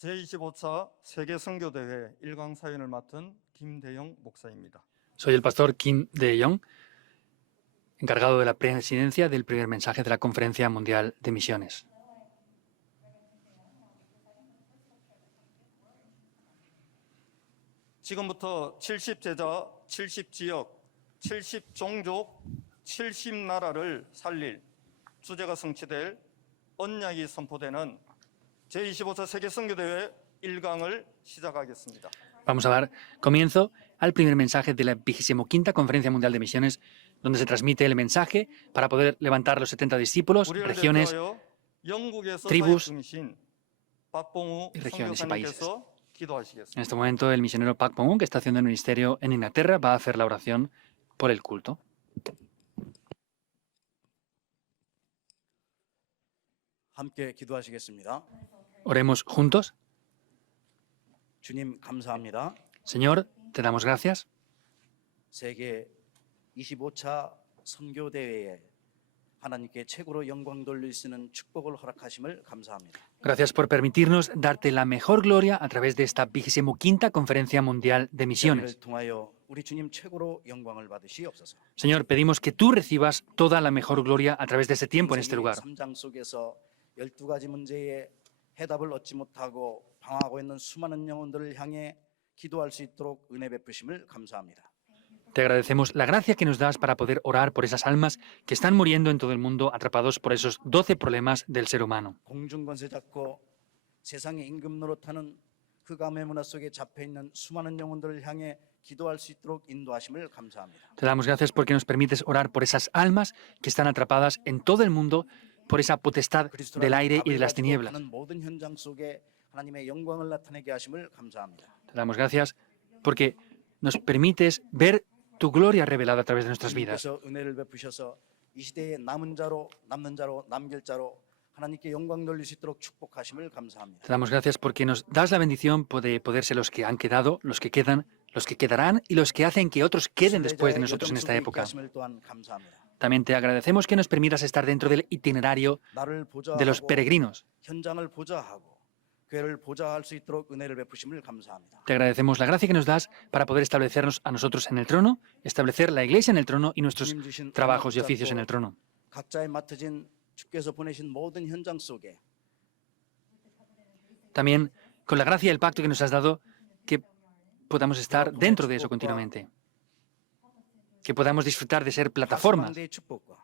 제25차 세계 선교대회 일강 사연을 맡은 김대영 목사입니다. Soy el pastor Kim De-Jong, encargado de la presidencia del primer mensaje de la Conferencia Mundial de Misiones. 지금부터 70제자, 70지역, 70종족, 70나라를 살릴 주제가 성취될 언약이 선포되는 제25차 세계 선교대회 1강을 시작하겠습니다. Vamos a dar comienzo al primer mensaje de la 25ª Conferencia Mundial de Misiones, donde se transmite el mensaje para poder levantar los 70 discípulos, regiones, tribus y regiones y países. En este momento, el misionero Pak Pong-un, que está haciendo el ministerio en Inglaterra, va a hacer la oración por el culto. 함께 기도하시겠습니다. Oremos juntos. 주님 감사합니다. Señor, te damos gracias 세계 25차 선교 대회에 하나님께 최고로 영광 돌릴 수 있는 축복을 허락하심을 감사합니다. Gracias por permitirnos darte la mejor gloria a través de esta 25ª Conferencia Mundial de Misiones. 을 통하여 우리 주님 최고로 영광을 받으시옵소서. Señor, pedimos que tú recibas toda la mejor gloria a través de este tiempo en este lugar. 3장 속에서 12가지 문제에 해답을 얻지 못하고 방황하고 있는 수많은 영혼들을 향해 기도할 수 있도록 은혜 베푸심을 감사합니다. Te agradecemos la gracia que nos das para poder orar por esas almas que están muriendo en todo el mundo atrapados por esos 12 problemas del ser humano. 공중권세 잡고 세상의 임금 노릇하는 그 감의 문화 속에 잡혀 있는 수많은 영혼들을 향해 기도할 수 있도록 인도하심을 감사합니다. Te damos gracias porque nos permites orar por esas almas que están atrapadas en todo el mundo por esa potestad del aire y de las tinieblas. 모든 현장 속에 하나님의 영광을 나타내게 하심을 감사합니다. Te damos gracias porque nos permites ver tu gloria revelada a través de nuestras vidas. 주님께서 은혜를 베푸셔서 이 시대에 남은 자로 남는 자로 남길 자로 하나님께 영광 돌릴 수 있도록 축복하심을 감사합니다. Te damos gracias porque nos das la bendición de poder ser los que han quedado, los que quedan, los que quedarán y los que hacen que otros queden después de nosotros en esta época. También te agradecemos que nos permitas estar dentro del itinerario de los peregrinos. 현장을 보좌하고 교회를 보좌할 수 있도록 은혜를 베푸심을 감사합니다. Te agradecemos la gracia que nos das para poder establecernos a nosotros en el trono, establecer la iglesia en el trono y nuestros trabajos y oficios en el trono. 각자의 맡으신 주께서 보내신 모든 현장 속에 También con la gracia y el pacto que nos has dado, que podamos estar dentro de eso continuamente. Que podamos disfrutar de ser plataformas, 가수망대의 축복과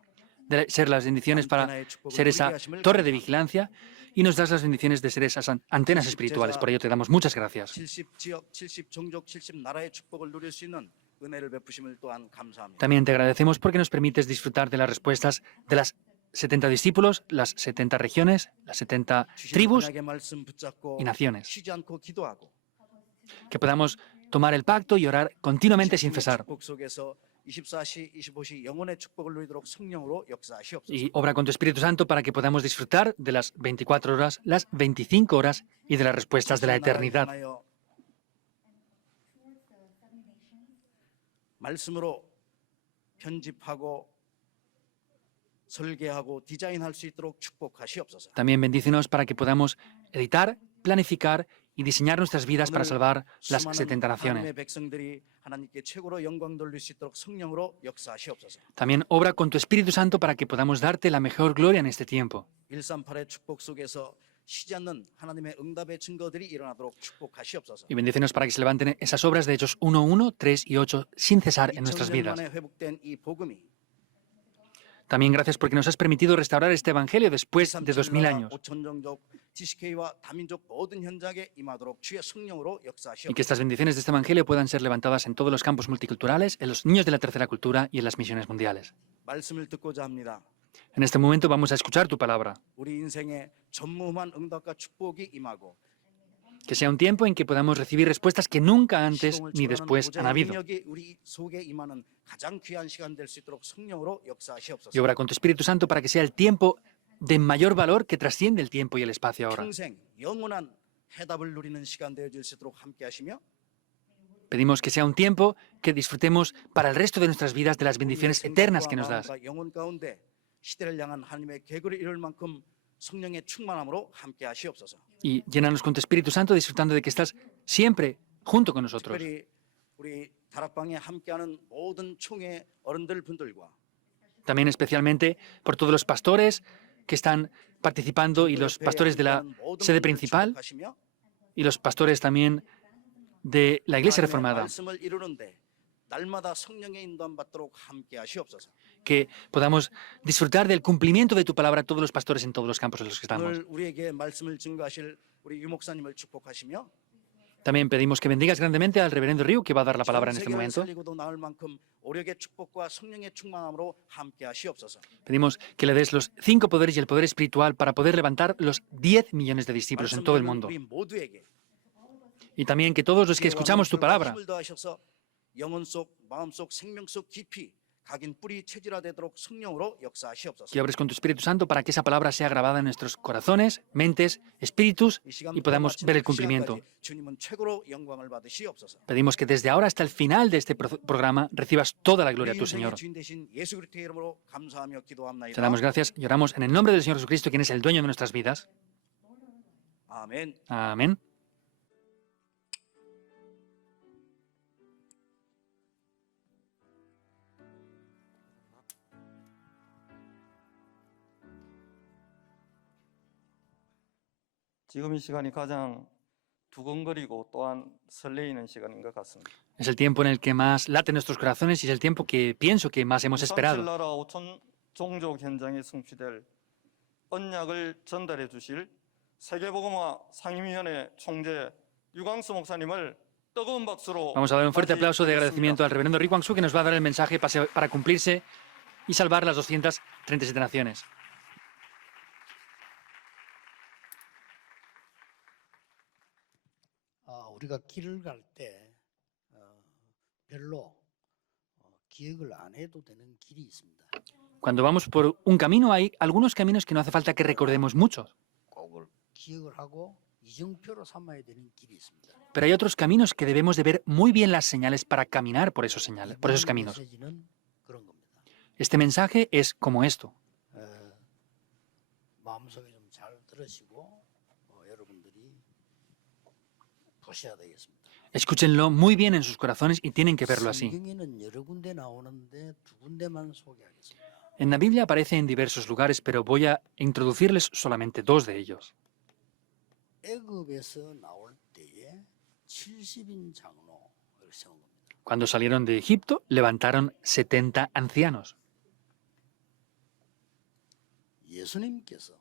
de ser las bendiciones para ser esa torre de vigilancia y nos das las bendiciones de ser esas antenas espirituales. Por ello te damos muchas gracias. 70지역, 70종족, 70나라의 축복을 누릴 수 있는 은혜를 베푸심을 또한 감사합니다. También te agradecemos porque nos permites disfrutar de las respuestas de las 70 discípulos, las 70 regiones, las 70 tribus 언약의 말씀 붙잡고 y naciones. 쉬지 않고 기도하고 Que podamos tomar el pacto y orar continuamente sin cesar. 축복 속에서 24시, 25시 영혼의 축복을 누리도록 성령으로 역사하시옵소서. Y obra con tu Espíritu Santo para que podamos disfrutar de las 24 horas, las 25 horas y de las respuestas de la eternidad. 말씀으로 편집하고 설계하고 디자인할 수 있도록 축복하시옵소서. También bendícenos para que podamos editar, planificar y diseñar nuestras vidas para salvar las 70 naciones. 하나님의 백성들이 하나님께 최고로 영광 돌릴 수 있도록 성령으로 역사하시옵소서. También obra con tu Espíritu Santo para que podamos darte la mejor gloria en este tiempo. 138의 축복 속에서 쉬지 않는 하나님의 응답의 증거들이 일어나도록 축복하시옵소서. Y bendícenos para que se levanten esas obras de Hechos 1:1, 3 y 8 sin cesar en nuestras 2000년 vidas. 만에 회복된 이 복음이 También gracias porque nos has permitido restaurar este Evangelio después de 2000 años. 5천 종족, GCK와 다민족 모든 현장에 임하도록 주의 성령으로 Y que 역사하시옵소서. estas bendiciones de este Evangelio puedan ser levantadas en todos los campos multiculturales, en los niños de la tercera cultura y en las misiones mundiales. 말씀을 듣고자 합니다. En este momento vamos a escuchar tu palabra. 우리 인생에 전무후무한 응답과 축복이 임하고 Que sea un tiempo en que podamos recibir respuestas que nunca antes 시공을 ni 초월하는 después han 무자의 habido. 능력이 우리 속에 임하는 가장 귀한 시간 될 수 있도록 성령으로 Y 역사하시옵소서. obra con tu Espíritu Santo para que sea el tiempo de mayor valor que trasciende el tiempo y el espacio ahora. 평생 영원한 해답을 누리는 시간 되어질 수 있도록 함께하시며 Pedimos que sea un tiempo que disfrutemos para el resto de nuestras vidas de las bendiciones eternas que nos das. 영혼 가운데 시대를 향한 하나님의 계획을 이룰 만큼 성령의 충만함으로 함께 하시옵소서. y llénanos con tu Espíritu Santo, disfrutando de que estás siempre junto con nosotros. 특별히 우리 다락방에 함께하는 모든 총회 어른들 분들과 También especialmente por todos los pastores que están participando y los pastores de la sede principal y los pastores también de la Iglesia Reformada. 말씀을 이루는데 날마다 성령의 인도함 받도록 함께 하시옵소서. Que podamos disfrutar del cumplimiento de tu palabra todos los pastores en todos los campos en los que estamos. 오늘 우리에게 말씀을 증거하실 우리 유 목사님을 축복하시며 También pedimos que bendigas grandemente al reverendo Ryu, que va a dar la palabra en 전 este 세계를 momento. 살리고도 나을 만큼 오력의 축복과 성령의 충만함으로 함께 하시옵소서. Pedimos que le des los 5 poderes y el poder espiritual para poder levantar los 10 millones de discípulos en todo el mundo. 우리 모두에게 Y también que todos los que escuchamos tu palabra, 힘을 더하셔서 영혼 속, 마음 속, 생명 속 깊이 각인 뿌리 체질화되도록 성령으로 역사하시옵소서. que obres con tu Espíritu Santo para que esa palabra sea grabada en nuestros corazones, mentes, espíritus 이 시간 y podamos ver el cumplimiento. 시간까지 주님은 최고로 영광을 받으시옵소서. Pedimos que desde ahora hasta el final de este programa recibas toda la gloria a 우리 tu 인생의 Señor. 주인 되신 예수 그리스도의 이름으로 감사하며 Te 기도합나이다. damos gracias y oramos en el nombre del Señor Jesucristo, quien es el dueño de nuestras vidas. 아멘. Amén. 지금 이 시간이 가장 두근거리고 또한 설레이는 시간인 것 같습니다. Es el tiempo en el que más late nuestros corazones y es el tiempo que pienso que más hemos esperado. 나라 5천 종족 현장에 성취될 언약을 전달해 주실 세계복음화 상임위원회 총재 유광수 목사님을 뜨거운 박수로 Vamos a dar un fuerte aplauso de 맞이하겠습니다. agradecimiento al reverendo Ri Kwang-soo, que nos va a dar el mensaje para cumplirse y salvar las 237 naciones. 우리가 길을 갈 때 별로 기억을 안 해도 되는 길이 있습니다. Cuando vamos por un camino hay algunos caminos que no hace falta que recordemos mucho, 꼭 기억을 하고 이정표로 삼아야 되는 길이 있습니다. pero hay otros caminos que debemos de ver muy bien las señales para caminar por esos señales, por esos 이번 caminos. 메시지는 그런 겁니다. Este mensaje es como esto. 마음속에 좀 잘 들으시고 여러분들이 보셔야 되겠습니다. Escúchenlo muy bien en sus corazones y tienen que verlo así. 성경에는 여러 군데 나오는데 두 군데만 소개하겠습니다. En la Biblia aparece en diversos lugares, pero voy a introducirles solamente 2 de ellos. 애굽에서 나올 때에 70인 장로를 세운 겁니다. Cuando salieron de Egipto, levantaron 70 ancianos. 예수님께서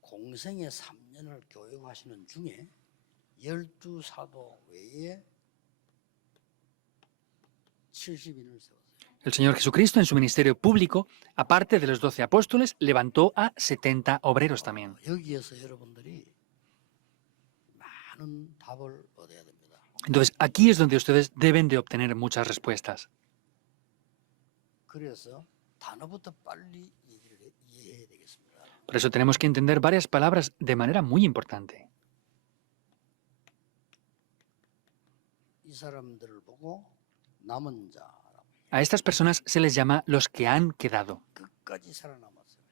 공생의 3년을 교육하시는 중에 12사도 외에 70인을 세웠어요. El Señor Jesucristo en su ministerio público, aparte de los 12 apóstoles, levantó a 70 obreros también. 여기에서 여러분들이 많은 답을 얻어야 됩니다. Entonces, aquí es donde ustedes deben de obtener muchas respuestas. 그래서 단어부터 빨리 이해해야 되겠습니다. Por eso tenemos que entender varias palabras de manera muy importante. 이 사람들을 보고 남은 자라고 A estas personas se les llama los que han quedado. 끝까지 살아남았어요.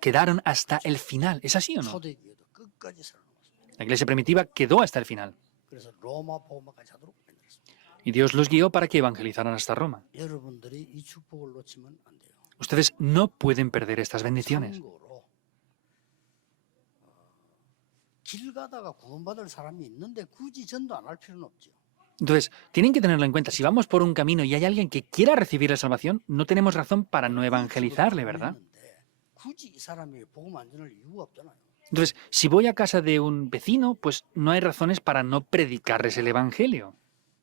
Quedaron hasta el final. ¿Es así o no? 초대교회도 끝까지 살아남았어요. La iglesia primitiva quedó hasta el final. 그래서 로마 복음화까지 하도록 만들었습니다. Y Dios los guió para que evangelizaran hasta Roma. 여러분들이 이 축복을 놓치면 안 돼요. Ustedes no pueden perder estas bendiciones. 참고로 길 가다가 구원받을 사람이 있는데 굳이 전도 안 할 필요는 없죠. Entonces, tienen que tenerlo en cuenta. Si vamos por un camino y hay alguien que quiera recibir la salvación, no tenemos razón para no evangelizarle, ¿verdad? 굳이 이 사람이 복음 안 전할 이유가 없잖아요. Entonces, si voy a casa de un vecino, pues no hay razones para no predicarles el evangelio.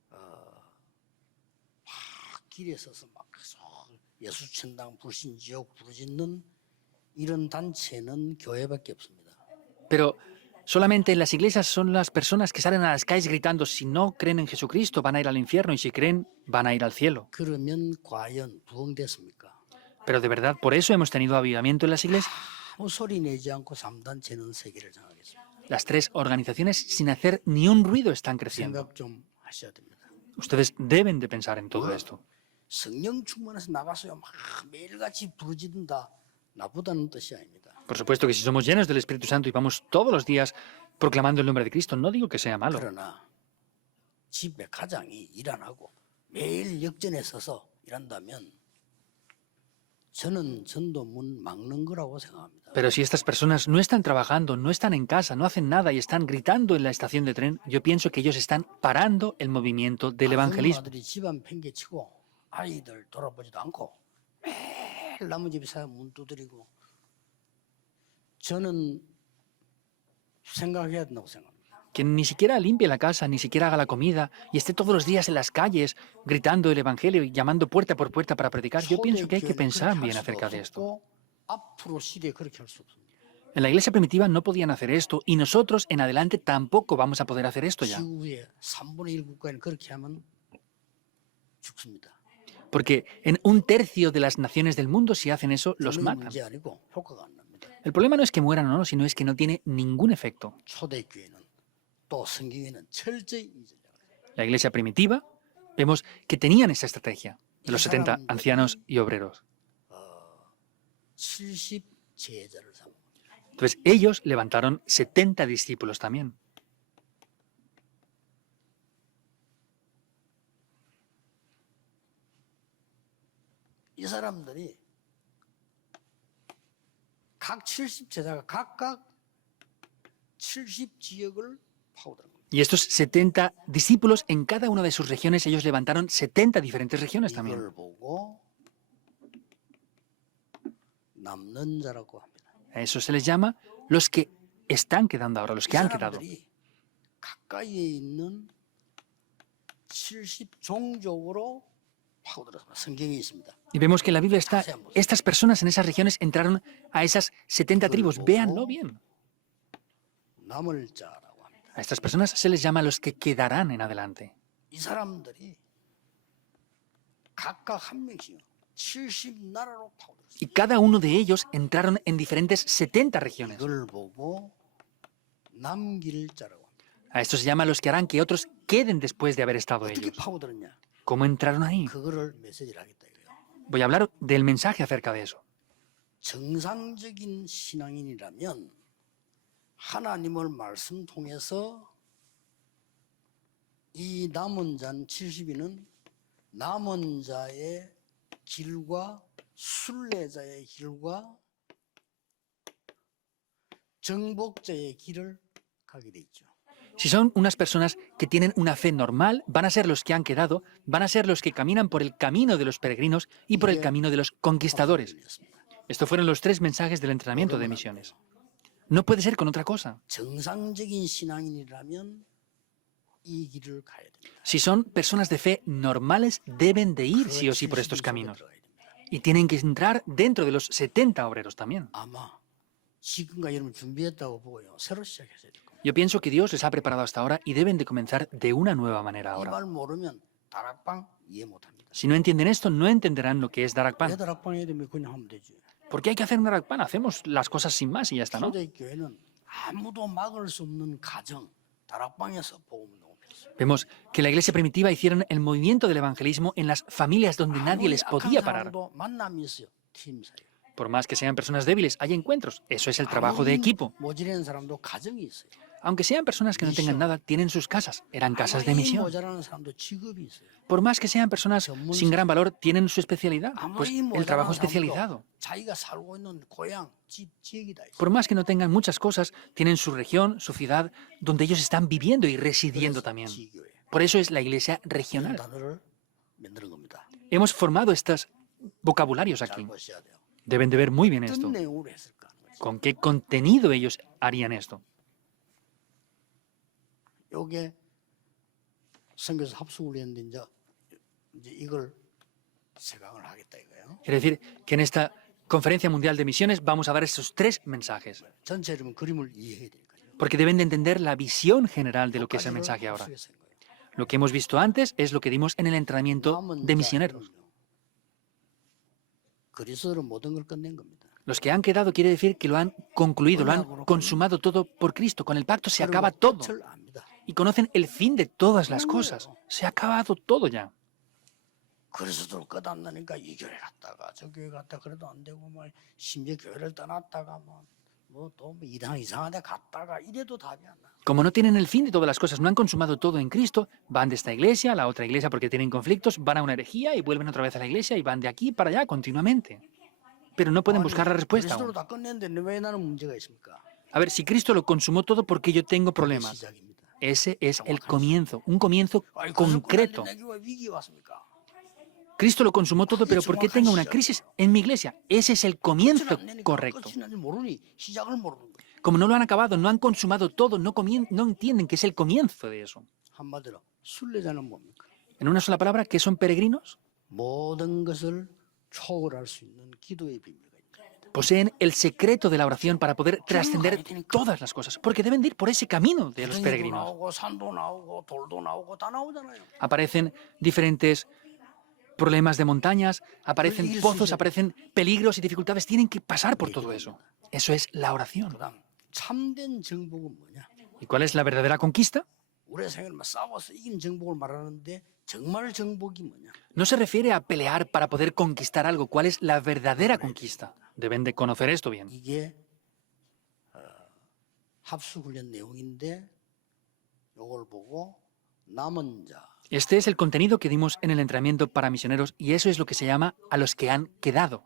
막 길에 서서 막 계속 예수천당 불신지옥 부르짖는 이런 단체는 교회밖에 없습니다. Pero solamente en las iglesias son las personas que salen a las calles gritando, si no creen en Jesucristo van a ir al infierno y si creen van a ir al cielo. 그러면 과연 부흥됐습니까? Pero de verdad, por eso hemos tenido avivamiento en las iglesias. 아무 소리 내지 않고 3단체는 세계를 장하겠습니다. Las 3 organizaciones sin hacer ni un ruido están creciendo. 생각 좀 하셔야 됩니다. Ustedes deben de pensar en todo esto. 성령 충만해서 나가서요 막 매일같이 부르짖는다 나쁘다는 뜻이 아닙니다. Por supuesto que si somos llenos del Espíritu Santo y vamos todos los días proclamando el nombre de Cristo, no digo que sea malo. 그러나 집에 가장이 일 안 하고 매일 역전에 서서 일한다면 저는 전도문 막는 거라고 생각합니다. Pero si estas personas no están trabajando, no están en casa, no hacen nada y están gritando en la estación de tren, yo pienso que ellos están parando el movimiento del evangelismo. 아줌마들이 집안 팽개치고 아이들 돌아보지도 않고 매일 남의 집에 문 두드리고 저는 생각해야 된다고 생각합니다. Que ni siquiera limpie la casa, ni siquiera haga la comida y esté todos los días en las calles gritando el evangelio y llamando puerta por puerta para predicar. Yo pienso que hay que pensar bien acerca de esto. 앞으로 시대에 그렇게 할 수 없습니다. En la iglesia primitiva no podían hacer esto y nosotros en adelante tampoco vamos a poder hacer esto ya. 지구의 3분의 1 국가에는 그렇게 하면 죽습니다. Porque en un tercio de las naciones del mundo, si hacen eso, los 그런 matan. 문제 아니고 효과가 안 납니다. El problema no es que mueran o no, sino es que no tiene ningún efecto. 초대교회는 또 성경에는 철저히 이 전략을 La iglesia primitiva, vemos que tenían esa estrategia de los 70 ancianos y obreros. 70 제자를 삼고 Entonces ellos levantaron 70 discípulos también. 이 사람들이 각 70 제자가 각각 70 지역을 파고드는 겁니다. Y estos 70 discípulos, en cada una de sus regiones, ellos levantaron 70 diferentes regiones también. 이걸 보고 남는 자라고 합니다. A eso se les llama los que están quedando ahora, los 이 que han quedado. 사람들이 가까이에 있는 70 종족으로 파고들었습니다. 성경에 있습니다. Y vemos que en la Biblia está, estas personas en esas regiones entraron a esas 70 tribus. Véanlo bien. 남을 자라고 합니다. A estas personas se les llama los que quedarán en adelante. 이 사람들이 각각 한 명씩 70 나라로 파고들었습니다. Y cada uno de ellos entraron en diferentes 70 regiones. 이걸 보고 남길 자라고 합니다. A esto se llama los que harán que otros queden después de haber estado 어떻게 ellos. 파고들었냐? ¿Cómo entraron ahí? 그거를 메시지를 하겠다 이거예요. Voy a hablar del mensaje acerca de eso. 정상적인 신앙인이라면 하나님을 말씀 통해서 이 남은 자 70인은 남은 자의 길과 순례자의 길과 정복자의 길을 가게 돼 있죠. Si son unas personas que tienen una fe normal, van a ser los que han quedado, van a ser los que caminan por el camino de los peregrinos y por el camino de los conquistadores. Estos fueron los 3 mensajes del entrenamiento de misiones. No puede ser con otra cosa. 정상적인 신앙인이라면 이 길을 가야 됩니다. Si son personas de fe normales, deben de ir sí o sí por estos caminos. Y tienen que entrar dentro de los 70 obreros también. 아마 지금까지 여러분 준비했다고 보고요. 새로 시작했어야 될 겁니다. Yo pienso que Dios les ha preparado hasta ahora y deben de comenzar de una nueva manera 이 ahora. 말 모르면 다락방 이해 못합니다. Si no entienden esto, no entenderán lo que es Darak 왜 Pan. 다락방 해야 되면 그냥 하면 되지. ¿Por qué hay que hacer un Darak Pan? Hacemos las cosas sin más y ya está, ¿no? 초대교회는 아무도 막을 수 없는 가정 다락방에서 복음을 농업했어요. Vemos que la iglesia primitiva hicieron el movimiento del evangelismo en las familias donde nadie les podía parar. 사람도 만남이 있어요. 팀 사이. Por más que sean personas débiles, hay encuentros. Eso es el trabajo de equipo. 모지는 사람도 가정이 있어요. Aunque sean personas que no tengan nada, tienen sus casas. Eran casas de 아무리 misión. 모자라는 사람도 직업이 있어요. Por más que sean personas sin gran valor, tienen su especialidad. Pues 아무리 el trabajo 모자라는 especializado. 사람도 자기가 살고 있는 고향, 집, 지역이 다 있어요. Por más que no tengan muchas cosas, tienen su región, su ciudad, donde ellos están viviendo y residiendo también. 지교회. Por eso es la iglesia 이런 regional. 단어를 만드는 겁니다. Hemos formado estos vocabularios 잘 aquí. 보셔야 돼요. Deben de ver muy bien esto. 어떤 내용으로 했을까 하는 거죠. ¿Con qué contenido ellos harían esto? 요게 선교사 합숙을 했는데 이제 이걸 세강을 하겠다 이거예요. Quiere decir que en esta Conferencia Mundial de Misiones vamos a dar estos 3 mensajes, 전체 여러분 그림을 이해해야 되니까요. porque deben de entender la visión general de lo que es el 여기까지를 mensaje ahora. 합숙해서 한 거예요. Lo que hemos visto antes es lo que dimos en el entrenamiento 남은 de misioneros. 자는요, 그리스도로 모든 걸 끝낸 겁니다. Los que han quedado quiere decir que lo han concluido, lo han consumado todo por Cristo. Con el pacto se acaba todo. 끝을 압니다. Y conocen el fin de todas las cosas. Se ha acabado todo ya. 그리스도를 끝안다니까 이 교회 갔다가 저 교회 갔다 그래도 안 되고 막 심지어 교회를 떠났다가 뭐또 이상한 데 갔다가 이래도 답이 안 나. Como no tienen el fin de todas las cosas, no han consumado todo en Cristo, van de esta iglesia a la otra iglesia porque tienen conflictos, van a una herejía y vuelven otra vez a la iglesia y van de aquí para allá continuamente. Pero no pueden buscar la respuesta 그리스도로 aún. 다 끝냈는데 왜 나는 문제가 있습니까? A ver, si Cristo lo consumó todo, ¿por qué yo tengo 그게 problemas? 시작입니다. Ese es el comienzo, un comienzo 아니, 그리스도 concreto. 끝났는데 내게 왜 위기가 왔습니까? Cristo lo consumó todo, pero ¿por qué tengo una crisis en mi iglesia? Ese es el comienzo 끝이 안 되니까 correcto. 끝이 난지 모르니 시작을 모르는 거예요. Como no lo han acabado, no han consumado todo, no entienden que es el comienzo de eso. 한마디로 순례자는 뭡니까? En una sola palabra, ¿qué son peregrinos? 모든 것을 초월할 수 있는 기도의 비밀가 있다. Poseen el secreto de la oración para poder trascender todas las cosas, porque deben de ir por ese camino de los 부정이도 peregrinos. 나오고 산도 나오고 돌도 나오고 다 나오잖아요. Aparecen diferentes problemas de montañas, aparecen pozos, aparecen peligros y dificultades. Tienen que pasar por todo eso. Eso es la oración. 그다음 참된 정복은 뭐냐? ¿Y cuál es la verdadera conquista? 우리 생각에 싸워서 이긴 정복을 말하는데 정말 정복이 뭐냐? No se refiere a pelear para poder conquistar algo. ¿Cuál es la verdadera conquista? Deben de conocer esto bien. 이게 합수훈련 내용인데 이걸 보고 남은 자 Este es el contenido que dimos en el entrenamiento para misioneros y eso es lo que se llama a los que han quedado.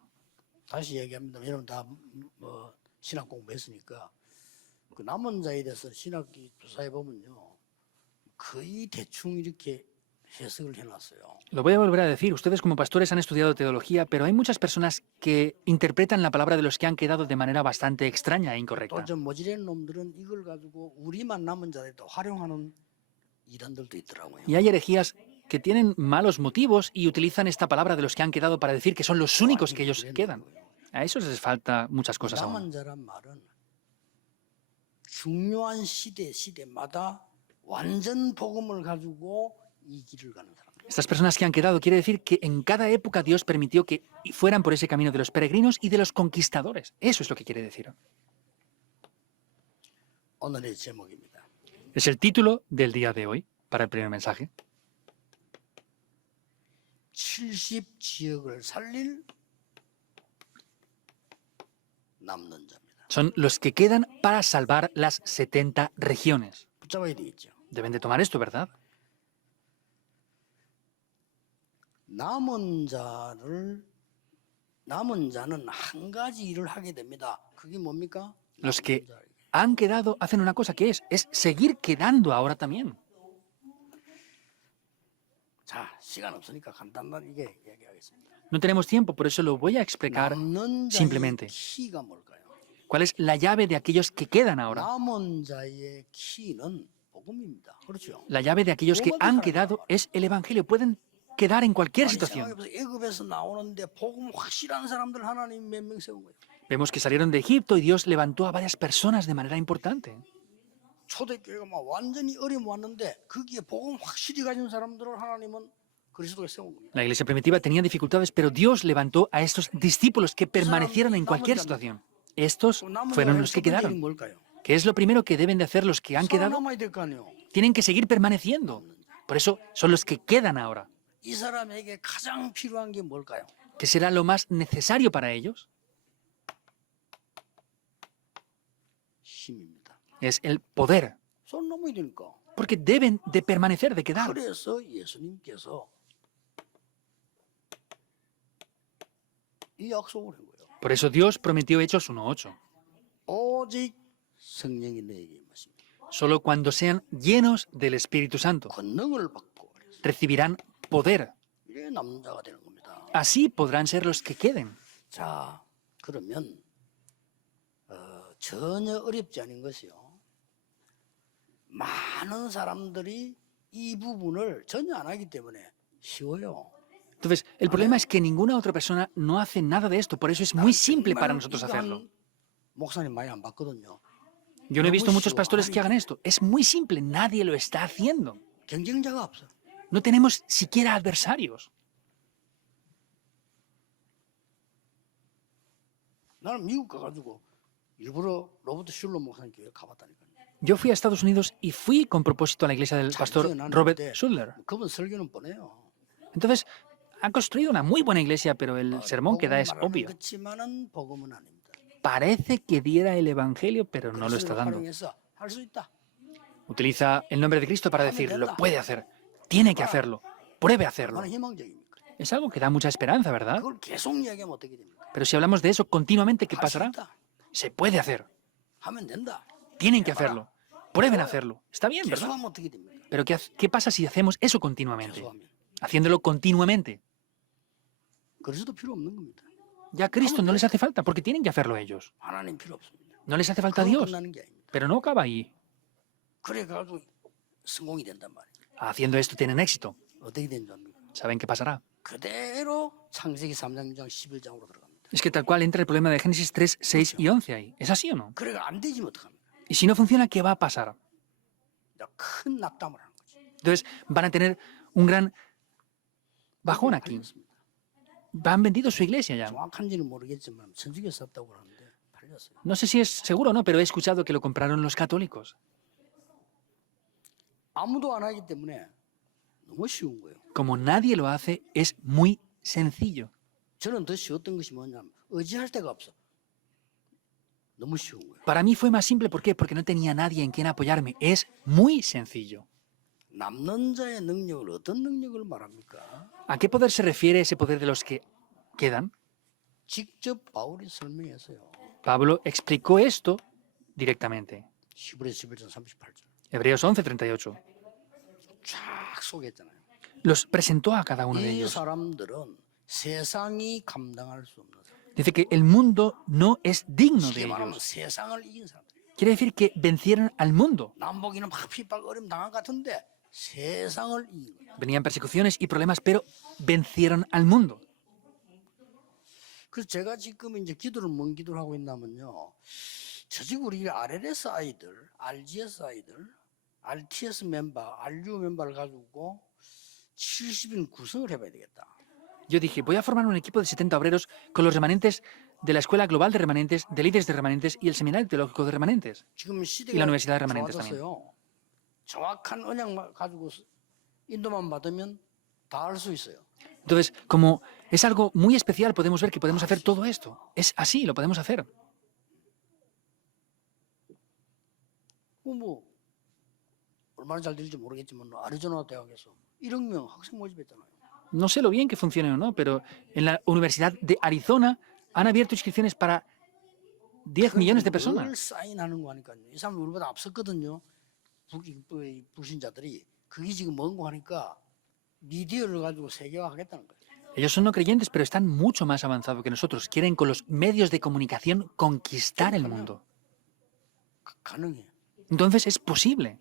다시 얘기합니다. 여러분 다 신학 공부했으니까 그 남은 자에 대해서 신학기 조사해 보면요 거의 대충 이렇게 해석을 해놨어요. Lo voy a volver a decir, ustedes como pastores han estudiado teología, pero hay muchas personas que interpretan la palabra de los que han quedado de manera bastante extraña e incorrecta. 또좀 모질한 놈들은 이걸 가지고 우리만 남은 자들 또 활용하는 이단들도 있더라고요. Y hay herejías que tienen malos motivos y utilizan esta palabra de los que han quedado para decir que son los únicos que ellos quedan. A eso les falta muchas cosas aún. 남은 자란 말은 중요한 시대마다 완전 복음을 가지고 이 길을 가는 사람. Estas personas que han quedado quiere decir que en cada época Dios permitió que fueran por ese camino de los peregrinos y de los conquistadores. Eso es lo que quiere decir. 오늘의 제목입니다. Es el título del día de hoy para el primer mensaje. 70 지역을 살릴 남는 자입니다. Son los que quedan para salvar las 70 regiones. 붙잡아야 되겠죠. Deben de tomar esto, ¿verdad? 남은 자는 한 가지 일을 하게 됩니다. 그게 뭡니까? Los que 남은 자에게. han quedado hacen una cosa que es seguir quedando ahora también. 자, 시간 없으니까 간단하게 얘기하겠습니다. No tenemos tiempo, por eso lo voy a explicar 남는 자의 simplemente. 키가 뭘까요? ¿Cuál es la llave de aquellos que quedan ahora? 남은 자의 키는 복음입니다. 그렇죠? La llave de aquellos que han quedado es el Evangelio. Pueden quedar en cualquier 아니, situación. 생각해보세요. 애굽에서 나오는데 복음 확실한 사람들 하나님 몇 명 세운 거예요. Vemos que salieron de Egipto y Dios levantó a varias personas de manera importante. 초대교회가 막 완전히 어려움 왔는데 거기에 복음 확실히 가진 사람들을 하나님은 그리스도가 세운 겁니다. La iglesia primitiva tenía dificultades, pero Dios levantó a estos discípulos que permanecieron en cualquier situación. Estos fueron los que quedaron. 뭘까요? ¿Qué es lo primero que deben de hacer los que han quedado? 살아남아야 될 거 아니에요. Tienen que seguir permaneciendo. Por eso son los que quedan ahora. 이 사람에게 가장 필요한 게 뭘까요? ¿Qué será lo más necesario para ellos? 힘입니다. Es el poder. 손 넘어야 되니까. Porque deben de permanecer, de quedar. 그래서 예수님께서 이 약속을 한 거예요. Por eso Dios prometió Hechos 1:8. 오직 성령이 너에게 임하십니다. Solo cuando sean llenos del Espíritu Santo 권능을 받고 그래서 recibirán poder. 이래 남는 자가 되는 겁니다. Así podrán ser los que queden. 자, 그러면 전혀 어렵지 않은 것이요. 많은 사람들이 이 부분을 전혀 안 하기 때문에 쉬워요. Entonces, el problema es que ninguna otra persona no hace nada de esto. Por eso es muy simple para nosotros hacerlo. 목사님 많이 안 봤거든요. Yo no he visto muchos pastores que hagan esto. Es muy simple. Nadie lo está haciendo. 경쟁자가 없어. No tenemos siquiera adversarios. 나는 미국 가가지고 일부러 로버트 슐러 목사님 교회 가봤다니까요. Yo fui a Estados Unidos y fui con propósito a la iglesia del pastor Robert Schuller. 그분 설교는 뻔해요. Entonces, ha construido una muy buena iglesia, pero el sermón que da es obvio. 그렇지만은 복음은 아닙니다. Parece que diera el Evangelio, pero no lo está 그리스도를 dando. 활용해서 할 수 있다. Utiliza el nombre de Cristo para decir, lo puede hacer, tiene que hacerlo, pruebe a hacerlo. 얼마나 희망적입니까? Es algo que da mucha esperanza, ¿verdad? 그걸 계속 이야기하면 어떻게 됩니까? Pero si hablamos de eso continuamente, ¿qué 할 수 pasará? 있다. Se puede hacer, 하면 된다. tienen que hacerlo, prueben a hacerlo. Está bien, ¿verdad? 계속하면 어떻게 됩니까? Pero ¿qué pasa si hacemos eso continuamente? 계속하면. Haciéndolo continuamente. 그리스도 필요 없는 겁니다. Ya a Cristo no les hace falta, porque tienen que hacerlo ellos. 하나님 필요 없습니다. No les hace falta a 그거 Dios. 끝나는 게 아닙니다. Pero no acaba ahí. 그래가지고 성공이 된단 말이에요. Haciendo esto tienen éxito. 어떻게 된 줄 압니까? ¿Saben qué pasará? 그대로 창세기 3장 6장 11장으로 들어갑니다. Es que tal cual entra el problema de Génesis 3, 6 y 11 ahí. ¿Es así o no? 그래가 안 되지면 어떡합니까? Y si no funciona, ¿qué va a pasar? 큰 낙담을 하는 거죠. Entonces van a tener un gran bajón aquí. 팔렸습니다. Han vendido su iglesia ya. 정확한지는 모르겠지만 천주교 샀다고 그러는데 팔렸어요. No sé si es seguro o no, pero he escuchado que lo compraron los católicos. 아무도 안 하기 때문에 너무 쉬운 거예요. Como nadie lo hace, es muy sencillo. 저는 더 쉬웠던 것이 뭐냐면 의지할 데가 없어. 너무 쉬운 거예요. Para mí fue más simple, ¿por qué? Porque no tenía nadie en quien apoyarme. Es muy sencillo. 남는 자의 능력을 어떤 능력을 말합니까? ¿A qué poder se refiere ese poder de los que quedan? 직접 바울이 설명했어요. Pablo explicó esto directamente. 히브리서 11장 38절. Hebreos 11:38. 쫙 소개했잖아요. Los presentó a cada uno de 이 ellos. 사람들은 세상이 감당할 수 없는 사람. Dice que el mundo no es digno de 쉽게 말하면 ellos. 세상을 이긴 사람들. Quiere decir que vencieron al mundo. 남보기는 막 핍박 어려움 당한 것 같은데 세상을 이긴 거예요. Venían persecuciones y problemas, pero vencieron al mundo. 그래서 제가 지금 이제 기도를 뭔 기도를 하고 있냐면요. 저직 우리 RLS 아이들, RGS 아이들, RTS 멤버, RU 멤버를 가지고 70인 구성을 해봐야 되겠다. Yo dije, voy a formar un equipo de 70 obreros con los remanentes de la Escuela Global de Remanentes, de líderes de remanentes y el Seminario Teológico de Remanentes. 지금 Y 시대가 la Universidad de Remanentes también. 좋아졌어요. 정확한 언약 가지고 인도만 받으면 다 할 수 있어요. Entonces, como es algo muy especial, podemos ver que podemos hacer todo esto. Es así, lo podemos hacer. 뭐 얼마나 잘 될지 모르겠지만 아리조나 대학에서 1억 명 학생 모집했잖아요. No sé lo bien que funcione o no, pero en la Universidad de Arizona han abierto inscripciones para 10 millones de 늘 personas. 사인하는 거 하니까요. 이 사람 우리보다 앞섰거든요. 불신자들이 그게 지금 뭔고 하니까 미디어를 가지고 세계화하겠다는 거예요. Ellos son no creyentes, pero están mucho más avanzados que nosotros. Quieren con los medios de comunicación conquistar el mundo. 가능해요. Entonces es posible.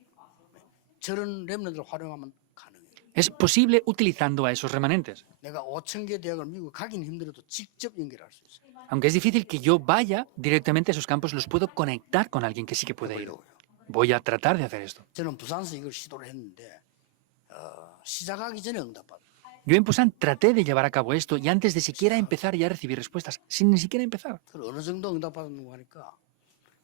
저런 렘넌트를 활용하면 가능해요. Es posible utilizando a esos remanentes. 내가 5천 개 대학을 미국 가긴 힘들어도 직접 연결할 수 있어요. Aunque es difícil que yo vaya directamente a esos campos, los puedo conectar con alguien que sí que puede ir. Voy a tratar de hacer esto. 저는 부산에서 이걸 시도를 했는데 시작하기 전에 응답받아요. Yo en Busan traté de llevar a cabo esto y antes de siquiera empezar ya recibí respuestas, sin ni siquiera empezar. 그걸 어느 정도 응답받았는가 하니까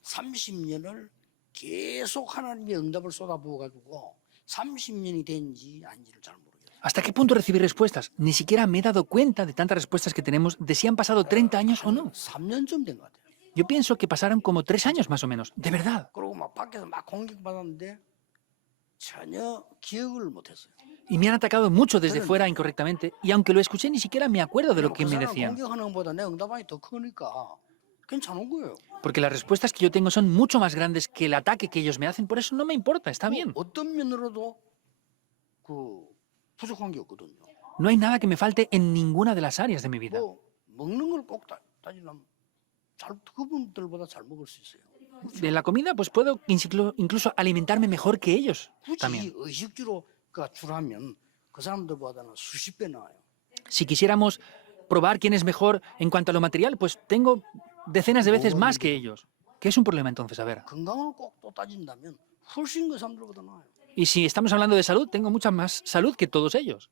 30년을 계속 하나님의 응답을 쏟아부어 가지고 30년이 된지 아닌지를 잘 모르겠어요. ¿Hasta qué punto recibí respuestas? Ni siquiera me he dado cuenta de tantas respuestas que tenemos de si han pasado 30 años o no. 3년쯤 된 것 같아요. Yo pienso que pasaron como 3 años más o menos, de verdad. 그리고 막 밖에서 막 공격받았는데 전혀 기억을 못했어요. Y me han atacado mucho desde fuera incorrectamente y aunque lo escuché ni siquiera me acuerdo de lo que 그 me 사람 decían. 공격하는 것보다 내 응답이 더 크니까 괜찮은 거예요. Porque las respuestas que yo tengo son mucho más grandes que el ataque que ellos me hacen, por eso no me importa, está bien. 어떤 면으로도 그 부족한 게 없거든요. No hay nada que me falte en ninguna de las áreas de mi vida. 뭐 먹는 걸 꼭 따지려면 그분들보다 잘 먹을 수 있어요. De la comida, pues puedo incluso alimentarme mejor que ellos 굳이 también. 의식주로가 주라면 그 사람들보다는 수십 배 나아요. Si quisiéramos probar quién es mejor en cuanto a lo material, pues tengo decenas de veces más que ellos. ¿Qué es un problema entonces? A ver. 건강을 꼭 또 따진다면 훨씬 그 사람들보다 나아요. Y si estamos hablando de salud, tengo mucha más salud que todos ellos.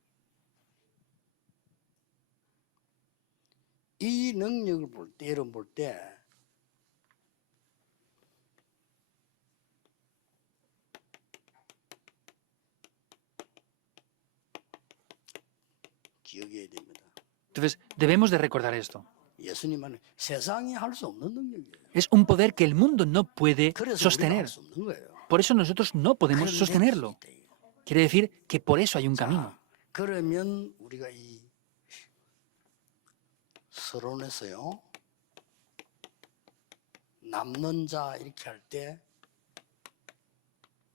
이 능력을 볼 때, 여러분 볼 때 기억해야 됩니다. Entonces, debemos de recordar esto. 예수님은 세상이 할 수 없는 능력이에요. Es un poder que el mundo no puede 그래서 우리가 sostener. 할 수 없는 거예요. Por eso nosotros no podemos 그런 sostenerlo. 데가 있대요. Quiere decir que por eso hay un camino. 자, 그러면 우리가 이 서론에서요 남는 자 이렇게 할 때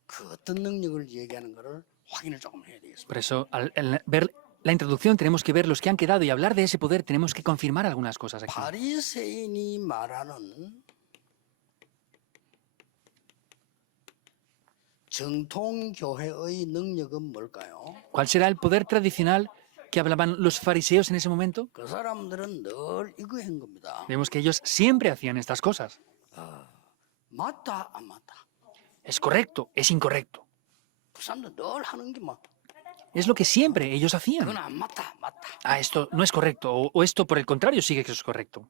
그 어떤 능력을 얘기하는 거를 확인을 조금 해야 되겠습니다. Por eso, al ver la introducción, tenemos que ver los que han quedado y hablar de ese poder, tenemos que confirmar algunas cosas aquí. 바리새인이 말하는 정통 교회의 능력은 뭘까요? ¿Cuál será el poder tradicional que hablaban los fariseos en ese momento? 그 사람들은 늘 이거 한 겁니다. Vemos que ellos siempre hacían estas cosas. 맞다 안 맞다. Es correcto, es incorrecto. 그 사람들 늘 하는 게 막 Es lo que siempre ellos 그건 hacían. 안 맞다 맞다. Ah, esto no es correcto, o esto por el contrario sigue que es correcto.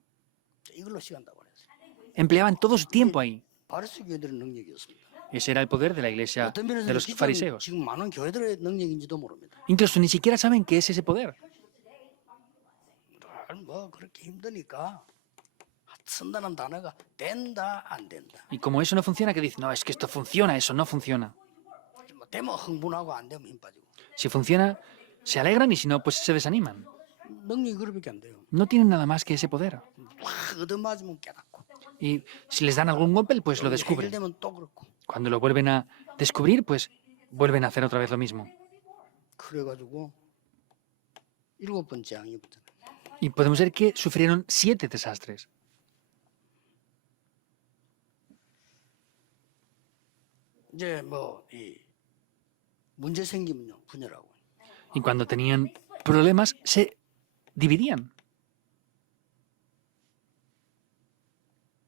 이걸로 시간다고 그랬어요. Empleaban todo su tiempo ahí. 바리새 교회들의 능력이었습니다. Ese era el poder de la iglesia 어떤 de 면에서는 los fariseos. 지금 많은 교회들의 능력인지도 모릅니다. Incluso ni siquiera saben qué es ese poder. 뭐 그렇게 힘드니까 쓴다는 단어가 된다 안 된다. Y como eso no funciona, que dicen, no, es que esto funciona, eso no funciona. 뭐 되면 흥분하고 안 되면 힘 빠지고. Si funciona, se alegran y si no, pues se desaniman. 능력이 그렇게밖에 안 돼요. No tienen nada más que ese poder. 확 얻어맞으면 깨닫고. Y si les dan algún golpe, pues lo descubren. 해결되면 또 그렇고. Cuando lo vuelven a descubrir, pues vuelven a hacer otra vez lo mismo. 그래가지고 7번째 항이 붙잖아요. Y podemos ver que sufrieron 7 desastres. 이제 뭐 이 문제 생기면요 분열하고. Y cuando tenían problemas, se dividían.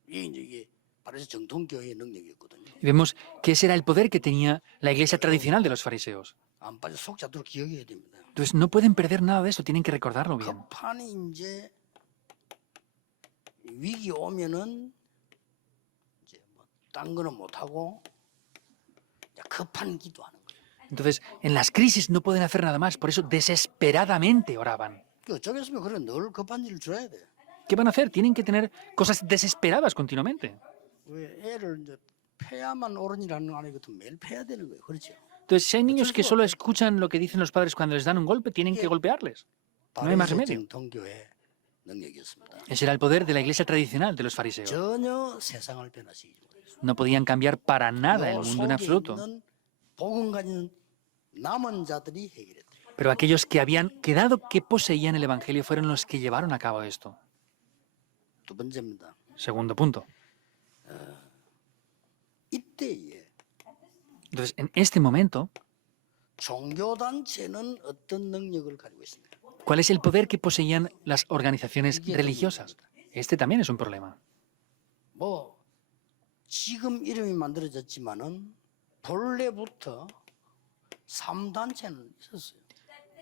이게 바로 정통 교회의 능력이었거든요. Y vemos que ese era el poder que tenía la iglesia tradicional de los fariseos. 안 빠져 속 잡도록 기억해야 됩니다. Entonces no pueden perder nada de eso, tienen que recordarlo bien. 급판이 이제 위기 오면은 이제 뭐딴 거는 못 하고 급한 기도하는 거예요. Entonces, en las crisis no pueden hacer nada más, por eso desesperadamente oraban. 어쩌겠으면 그래 늘 급한 일을 줘야 돼. ¿Qué van a hacer? Tienen que tener cosas desesperadas continuamente. 왜 애를 이제 패야만 옳으니라는 거 아니거든 매일 패야 되는 거예요. 그렇죠? Entonces, si hay niños que solo escuchan lo que dicen los padres cuando les dan un golpe, tienen que golpearles. No hay más 바리새 remedio. 정통교회 능력이었습니다. Ese era el poder de la iglesia tradicional de los fariseos. 전혀 세상을 변화시키지 못했어요. No podían cambiar para nada el 요 mundo en 속에 absoluto. 있는 복음 가진 남은 자들이 해결했대요. Pero aquellos que habían quedado que poseían el Evangelio fueron los que llevaron a cabo esto. 두 번째입니다. Segundo punto. 이때에 Entonces, en este momento, 종교단체는 어떤 능력을 가지고 있습니까? ¿cuál es el poder que poseían las organizaciones religiosas? Este también es un problema. 뭐 지금 이름이 만들어졌지만은 본래부터 3단체는 있었어요.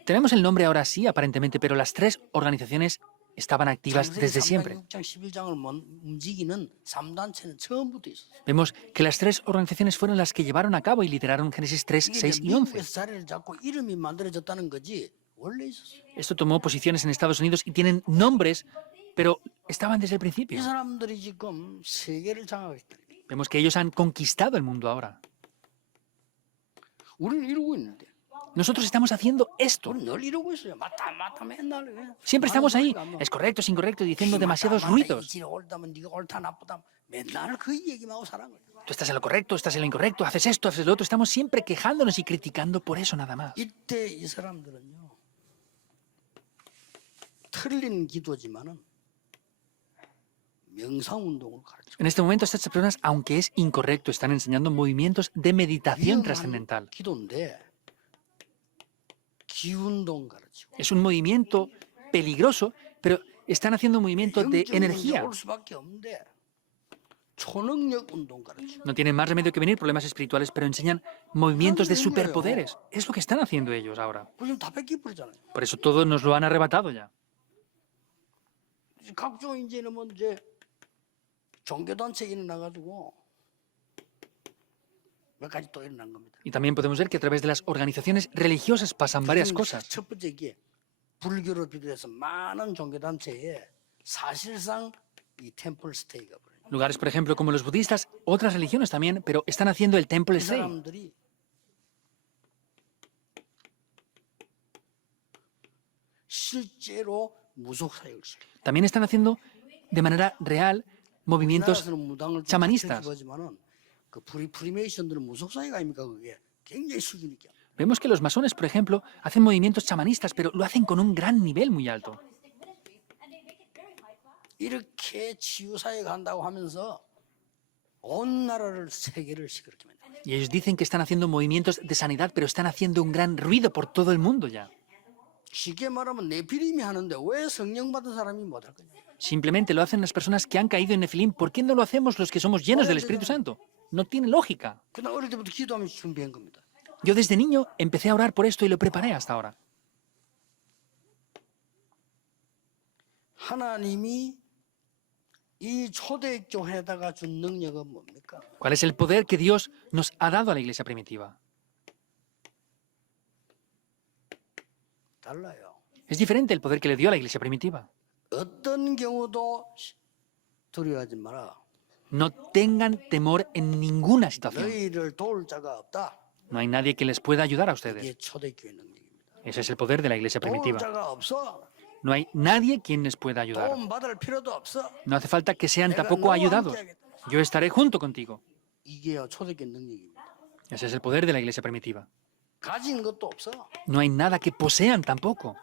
Tenemos el nombre ahora sí, aparentemente, pero las 3 organizaciones estaban activas 창세기 desde 3장, siempre. 6장, 11장을 움직이는 3단체는 처음부터 있었어요. Vemos que las 3 organizaciones fueron las que llevaron a cabo y lideraron Génesis 3, 이게 6 이제 y 11. 미국에서 자리를 잡고 이름이 만들어졌다는 거지 원래 있었어요. Esto tomó posiciones en Estados Unidos y tienen nombres, pero estaban desde el 이 principio. 사람들이 지금 세계를 장악했다. Vemos que ellos han conquistado el mundo ahora. 우리는 이러고 있는데. Nosotros estamos haciendo esto. 우리는 늘 이러고 있어요. 맞다 맞다 맨날. Siempre estamos ahí. Es correcto, es incorrecto, diciendo demasiados ruidos. 이지가 옳다면 네가 옳다 나쁘다 맨날 그 얘기만 하고 사는 거예요. Tú estás en lo correcto, estás en lo incorrecto, haces esto, haces lo otro. Estamos siempre quejándonos y criticando por eso nada más. 이때 이 사람들은요. 틀린 기도지만은 명상 운동을 가르쳐. En este momento estas personas, aunque es incorrecto, están enseñando movimientos de meditación trascendental. 기도인데 기운동 가르치고. Es un movimiento peligroso, pero están haciendo un movimiento de energía. 올 수밖에 없는데 초능력 운동 가르치고. No tienen más remedio que venir problemas espirituales, pero enseñan movimientos de superpoderes. Es lo que están haciendo ellos ahora. 지금 다 뺏기버리잖아요. Por eso todo nos lo han arrebatado ya. 각종 이제는 뭐 이제 종교단체 일어나가지고 몇 가지 또 일어난 겁니다. Y también podemos ver que a través de las organizaciones religiosas pasan varias cosas. 첫 번째 이게 불교를 비롯해서 많은 종교단체에 사실상 이 템플 스테이가 벌어요. Lugares, por ejemplo, como los budistas, otras religiones también, pero están haciendo el temple 이 stay. 사람들이 실제로 무속 사역을 시켜요. También están haciendo de manera real movimientos 우리나라에서는 무당을 좀 chamanistas. 보지만은 그 프리메이션들은 무속 사역 아닙니까 그게 굉장히 수준 있게. Vemos que los masones, por ejemplo, hacen movimientos chamanistas, pero lo hacen con un gran nivel muy alto. 이렇게 치유 사역 한다고 하면서 온 나라를 세계를 시끄럽게 만들어요. Y ellos dicen que están haciendo movimientos de sanidad, pero están haciendo un gran ruido por todo el mundo ya. 쉽게 말하면 네피림이 하는데 왜 성령 받은 사람이 못할 거냐? Simplemente lo hacen las personas que han caído en Nefilim. ¿Por qué no lo hacemos los que somos llenos del Espíritu Santo? No tiene lógica. 그냥 어릴 때부터 기도하면서 준비한 겁니다. Yo desde niño empecé a orar por esto y lo preparé hasta ahora. 하나님이 이 초대교회에다가 준 능력은 뭡니까? ¿Cuál es el poder que Dios nos ha dado a la iglesia primitiva? 달라요. Es diferente el poder que le dio a la iglesia primitiva. 어떤 경우도 두려워하지 마라. No tengan temor en ninguna situación. 너희를 도울 자가 없다. No hay nadie que les pueda ayudar a 이게 ustedes. 초대교회 능력입니다. Ese es el poder de la iglesia 도울 primitiva. 자가 없어. No hay nadie quien les pueda ayudar. 도움 받을 필요도 없어. No hace falta que sean tampoco ayudados. Yo estaré junto contigo. 이게 초대교회 능력입니다. Ese es el poder de la iglesia primitiva. 가진 것도 없어. No hay nada que posean tampoco.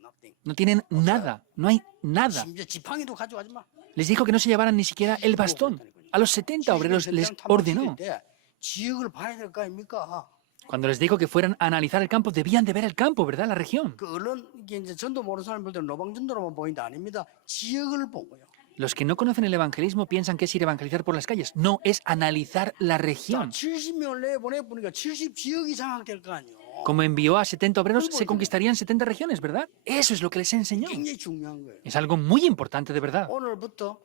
Nothing. No tienen nada. No hay nada. 심지어 지팡이도 가져가지 마. Les dijo que no se llevaran ni siquiera el bastón. A los 70 obreros les ordenó. 지역을 봐야 될 거 아닙니까? Cuando les dijo que fueran a analizar el campo, debían de ver el campo, ¿verdad? La región. 그 언론 이게 이제 전도 모르는 사람들은 노방전도로만 보인다 아닙니다. 지역을 본 거예요. Los que no conocen el evangelismo piensan que es ir a evangelizar por las calles. No, es analizar la 자, región. 70명을 내보내 보니까 70지역이 장악될 거 아니에요. Como envió a 70 obreros, se conquistarían 70 regiones, ¿verdad? Eso es lo que les enseñó. 굉장히 중요한 거예요. Es algo muy importante de verdad. 오늘부터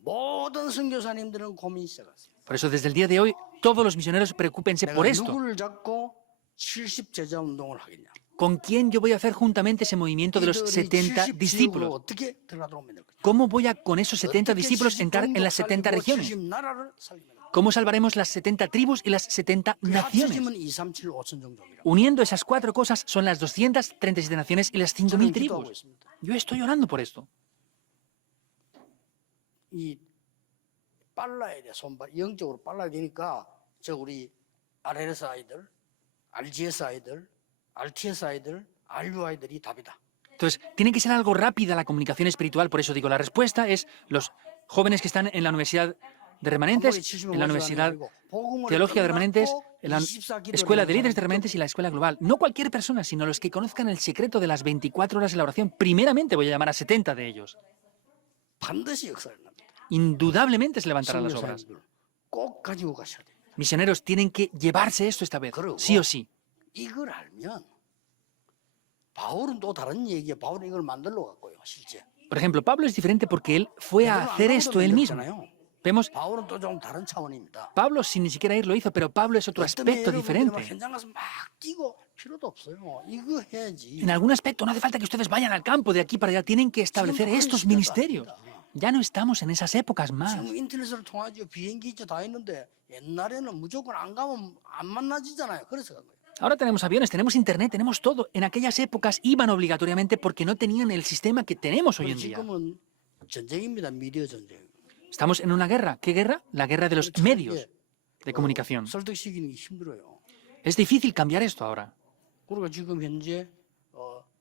모든 선교사님들은 고민 시작하세요. Por eso, desde el día de hoy, todos los misioneros preocúpense por 내가 esto. 누구를 잡고 70제자 운동을 하겠냐? ¿Con quién yo voy a hacer juntamente ese movimiento de los 이들이 70 70지역으로 discípulos? 어떻게 들어가도록 만들 거냐? ¿Cómo voy a con esos 70 어떻게 discípulos 70 entrar en las 70 살리고 regiones? 70 나라를 살리면 ¿Cómo salvaremos las 70 tribus y las 70 naciones? 합쳐지면 2, 3, 7, 5천 종족이라고. Uniendo esas cuatro cosas son las 237 naciones y las 5.000 저는 기도하고 tribus. 있습니다. Yo estoy orando por esto. 이 빨라야 돼 손발 영적으로 빨라야 되니까 저 우리 RLS 아이들, RGS 아이들, RTS 아이들, RU 아이들이 답이다. Entonces, tiene que ser algo rápida la comunicación espiritual. Por eso digo, la respuesta es los jóvenes que están en la Universidad de Remanentes, en la Universidad Teología de Remanentes, en la Escuela de Líderes de Remanentes y la Escuela Global. No cualquier persona, sino los que conozcan el secreto de las 24 horas de la oración. Primeramente voy a llamar a 70 de ellos. 반드시 역사를 납니다. Indudablemente se levantarán las obras. 선교사님들 꼭 가지고 가셔야 돼요. Misioneros tienen que llevarse esto esta vez, sí o sí. 이걸 알면 바울은 또 다른 얘기예요. 바울은 이걸 만들러 갔고요, 실제. Por ejemplo, Pablo es diferente porque él fue a 베드로는 hacer 안 esto 가고도 él mismo. 만들었잖아요. Vemos, 바울은 또 좀 다른 차원입니다. Pablo sin ni siquiera ir lo hizo, pero Pablo es otro aspecto diferente. 현장 가서 막 뛰고 필요도 없어요. 이거 해야지. En algún aspecto no hace falta que ustedes vayan al campo de aquí para allá, tienen que establecer estos ministerios. Ya no estamos en esas épocas más. 지금 인터넷으로 통하죠. 비행기 있죠. 다 있는데 옛날에는 무조건 안 가면 안 만나지잖아요. 그래서 간 거예요. Ahora tenemos aviones, tenemos internet, tenemos todo. En aquellas épocas iban obligatoriamente porque no tenían el sistema que tenemos hoy en día. 지금은 전쟁입니다. 미디어 전쟁. Estamos en una guerra. ¿Qué guerra? La guerra de los medios de comunicación. 설득시키는 게 힘들어요. Es difícil cambiar esto ahora. 그리고 지금 현재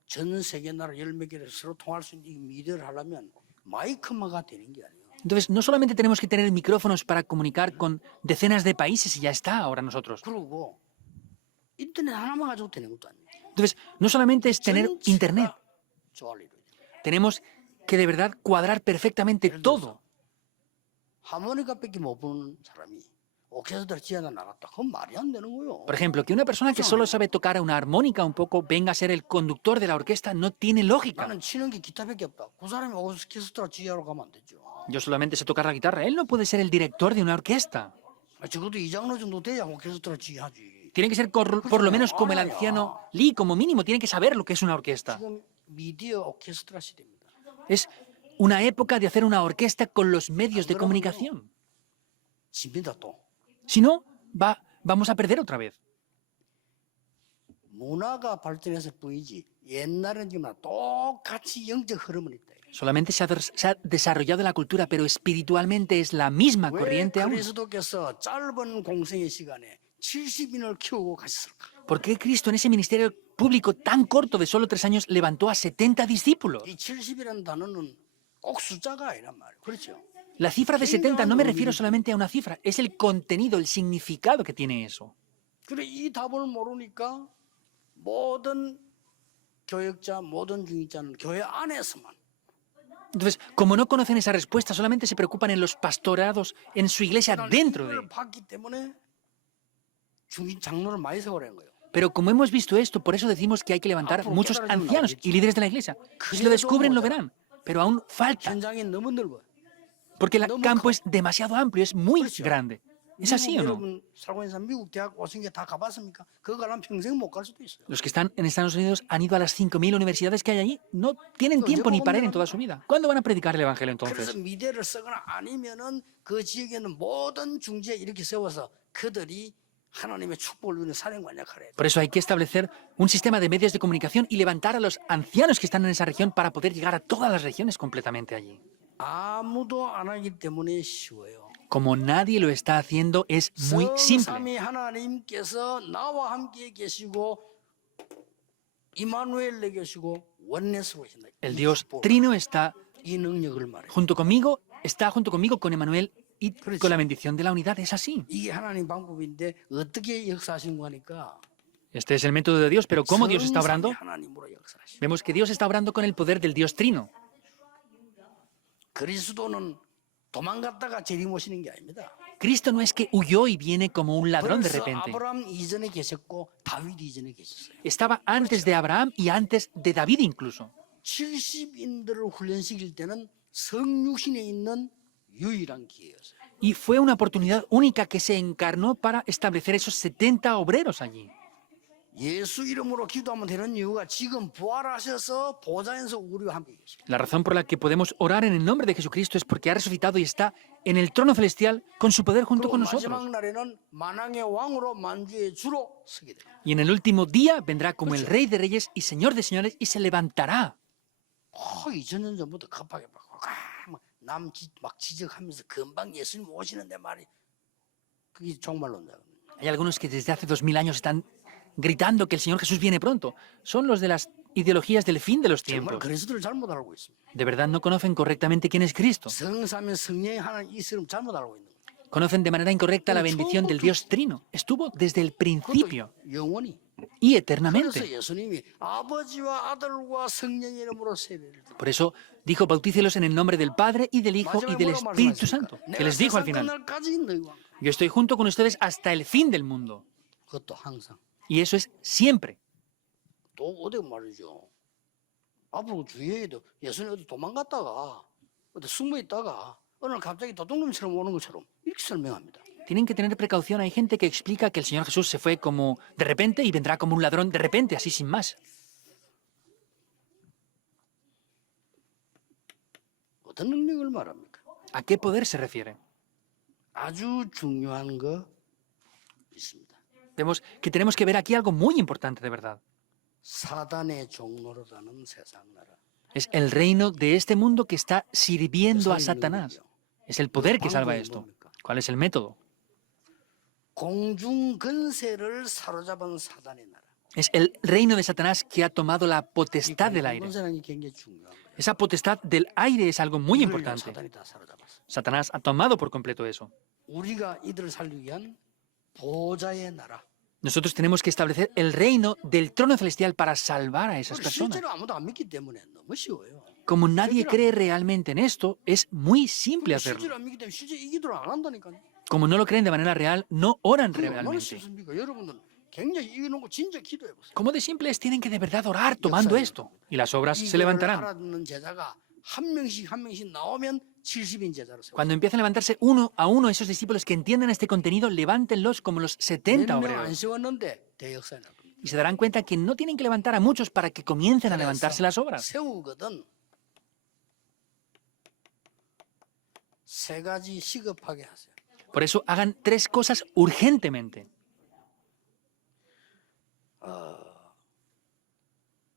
전 세계 나라 10몇 개를 서로 통할 수 있는 이 미디어를 하려면 마이크마가 되는 게 아니에요. Entonces, no solamente tenemos que tener micrófonos para comunicar con decenas de países y ya está ahora nosotros. 그리고 인터넷 하나만 가지고 되는 것도 아니에요. Entonces, no solamente es tener 전체가 internet, 조화를 이루어야 돼요. tenemos que de verdad cuadrar perfectamente todo. 하모니카밖에 못 부는 사람이 오케스트라 지하다 나갔다. 그건 말이 안 되는 거예요. Por ejemplo, que una persona que solo sabe tocar una armónica un poco venga a ser el conductor de la orquesta no tiene lógica. 나는 치는 게 기타밖에 없다. 그 사람이 오케스트라 지하로 가면 안 되죠. Yo solamente sé tocar la guitarra. Él no puede ser el director de una orquesta. 적어도 이 장로 정도 돼야 오케스트라 지하지. Tiene que ser por lo menos como el anciano Lee, como mínimo. Tiene que saber lo que es una orquesta. 지금 미디어 오케스트라 시대입니다. Es una época de hacer una orquesta con los medios de comunicación. 집니다 또. Si no, vamos a perder otra vez. 문화가 발전했을 뿐이지 옛날은 지금 똑같이 영적 흐름은 있다. Solamente se ha desarrollado la cultura, pero espiritualmente es la misma 왜 corriente aún. 그리스도께서 짧은 공생의 시간에 70인을 키우고 가셨을까? ¿Por qué Cristo en ese ministerio público tan corto de solo 3 años levantó a 70 discípulos? 이 70이라는 단어는 꼭 숫자가 아니란 말이에요. 그렇죠? La cifra de 70 no me refiero solamente a una cifra, es el contenido, el significado que tiene eso. 그래 이 답을 모르니까 모든 교역자, 모든 중직자는 교회 안에서만 Entonces, como no conocen esa respuesta, solamente se preocupan en los pastorados, en su iglesia dentro de. 이걸 봤기 때문에 중직 장로를 많이 세우라는 거예요. Pero como hemos visto esto, por eso decimos que hay que levantar muchos ancianos y líderes de la iglesia. Si lo descubren, lo verán. Pero aún falta, 현장이 너무 넓어요. porque el campo es demasiado amplio, es muy grande. ¿Es así o no? 여러분 살고 있는 사람 미국 대학 오신 게 다 가봤습니까? 그거 가려면 평생 못 갈 수도 있어요. Los que están en Estados Unidos han ido a las 5.000 universidades que hay allí. No tienen tiempo ni para ir en toda su vida. ¿Cuándo van a predicar el Evangelio 그래서 entonces? 미대를 쓰거나 아니면은 그 지역에는 모든 중지에 이렇게 세워서 그들이 하나님의 축복을 누리는 사령관 역할을 해요. Por eso hay que establecer un sistema de medios de comunicación y levantar a los ancianos que están en esa región para poder llegar a todas las regiones completamente allí. 아무도 안 하기 때문에 쉬워요. Como nadie lo está haciendo, es muy simple. 성삼위 하나님께서 나와 함께 계시고 이마누엘에 계시고 원내스로 계신다. El Dios Trino está 이 능력을 말해요. junto conmigo, con Emmanuel y con la bendición de la unidad. Es así. 이게 하나님 방법인데 어떻게 역사하신 거니까 Este es el método de Dios, pero ¿cómo Dios está obrando? 하나님으로 역사하신. Vemos que Dios está obrando con el poder del Dios Trino. 그리스도는 도망갔다가 재림오시는 게 아닙니다. Cristo no es que huyó y viene como un ladrón de 벌써 repente. 아브라함 이전에 계셨고 다윗 이전에 계셨어요. Estaba antes de Abraham y antes de David incluso. 70인들을 훈련시킬 때는 성육신에 있는 유일한 기회였어요. Y fue una oportunidad única que se encarnó para establecer esos 70 obreros allí. 예수 이름으로 기도하면 되는 이유가 지금 부활하셔서 보좌에서 우리와 함께 계십니다. La razón por la que podemos orar en el nombre de Jesucristo es porque ha resucitado y está en el trono celestial con su poder junto 그리고 con 마지막 nosotros. 날에는 만왕의 왕으로 만주의 주로 서게 돼요. Y en el último día vendrá como el Rey de Reyes y Señor de Señores y se levantará. 2000년 전부터 급하게 막 지적하면서 금방 예수님 오시는데 말이 그게 종말론자. Hay algunos que desde hace 2000 años están gritando que el Señor Jesús viene pronto. Son los de las ideologías del fin de los 정말 tiempos. 그리스도를 잘못 알고 있습니다. De verdad no conocen correctamente quién es Cristo. 성삼위 성령이 하나님 이스름 잘못 알고 있는 거예요. Conocen de manera incorrecta la bendición del Dios Trino. Estuvo desde el principio 그것도 영원히. y 그래서 eternamente. 예수님이 아버지와 아들과 성령의 이름으로 세례를 드려. Por eso dijo, bautícelos en el nombre del Padre y del Hijo y del Espíritu Santo. Que les dijo al final, 끝날까지 너희와 함께. yo estoy junto con ustedes hasta el fin del mundo. 그것도 항상. Y eso es siempre. 또 어디 말이죠. 앞으로 주위에도 예수님 어디 도망갔다가 어디 숨어 있다가 어느 날 갑자기 도둑놈처럼 오는 것처럼 이렇게 설명합니다. Tienen que tener precaución. Hay gente que explica que el Señor Jesús se fue como de repente y vendrá como un ladrón de repente, así sin más. 어떤 능력을 말합니까? ¿A qué poder se refiere? 아주 중요한 거 있습니다. Vemos que tenemos que ver aquí algo muy importante de verdad. 사단의 종노릇하는 세상 나라. Es el reino de este mundo que está sirviendo a 그 Satanás. 능력이요. Es el poder que salva 방법이 esto. 뭡니까? ¿Cuál es el método? 공중 근세를 사로잡은 사단의 나라. Es el reino de Satanás que ha tomado la 이 potestad del aire. 공중근세라는 게 굉장히 중요한 거예요. Esa potestad del aire es algo muy 이걸 importante. 사단이 다 사로잡았어. Satanás ha tomado por completo eso. 우리가 이들을 살리기 위한 보좌의 나라. Nosotros tenemos que establecer el reino del trono celestial para salvar a esas 그걸 personas. 실제로 아무도 안 믿기 때문에 너무 쉬워요. Como nadie cree realmente en esto, es muy simple 그걸 hacerlo. 실제로 안 믿기 때문에 실제 이 기도를 안 한다니까요. Como no lo creen de manera real, no oran 그게 얼마나 realmente. 쉽습니까? 여러분들 굉장히 이겨놓고 진짜 기도해보세요. Como de simples tienen que de verdad orar tomando esto. Y las obras se levantarán. 알아듣는 제자가 한 명씩 나오면 70인 제자로 세워. Cuando empiezan a levantarse uno a uno esos discípulos que entiendan este contenido, levántenlos como los 70 몇명안 obreros. 세웠는데 대역사에 날 겁니다. y se darán cuenta que no tienen que levantar a muchos para que comiencen a levantarse las obras. 세우거든 세 가지 시급하게 하세요. Por eso hagan 3 cosas urgentemente.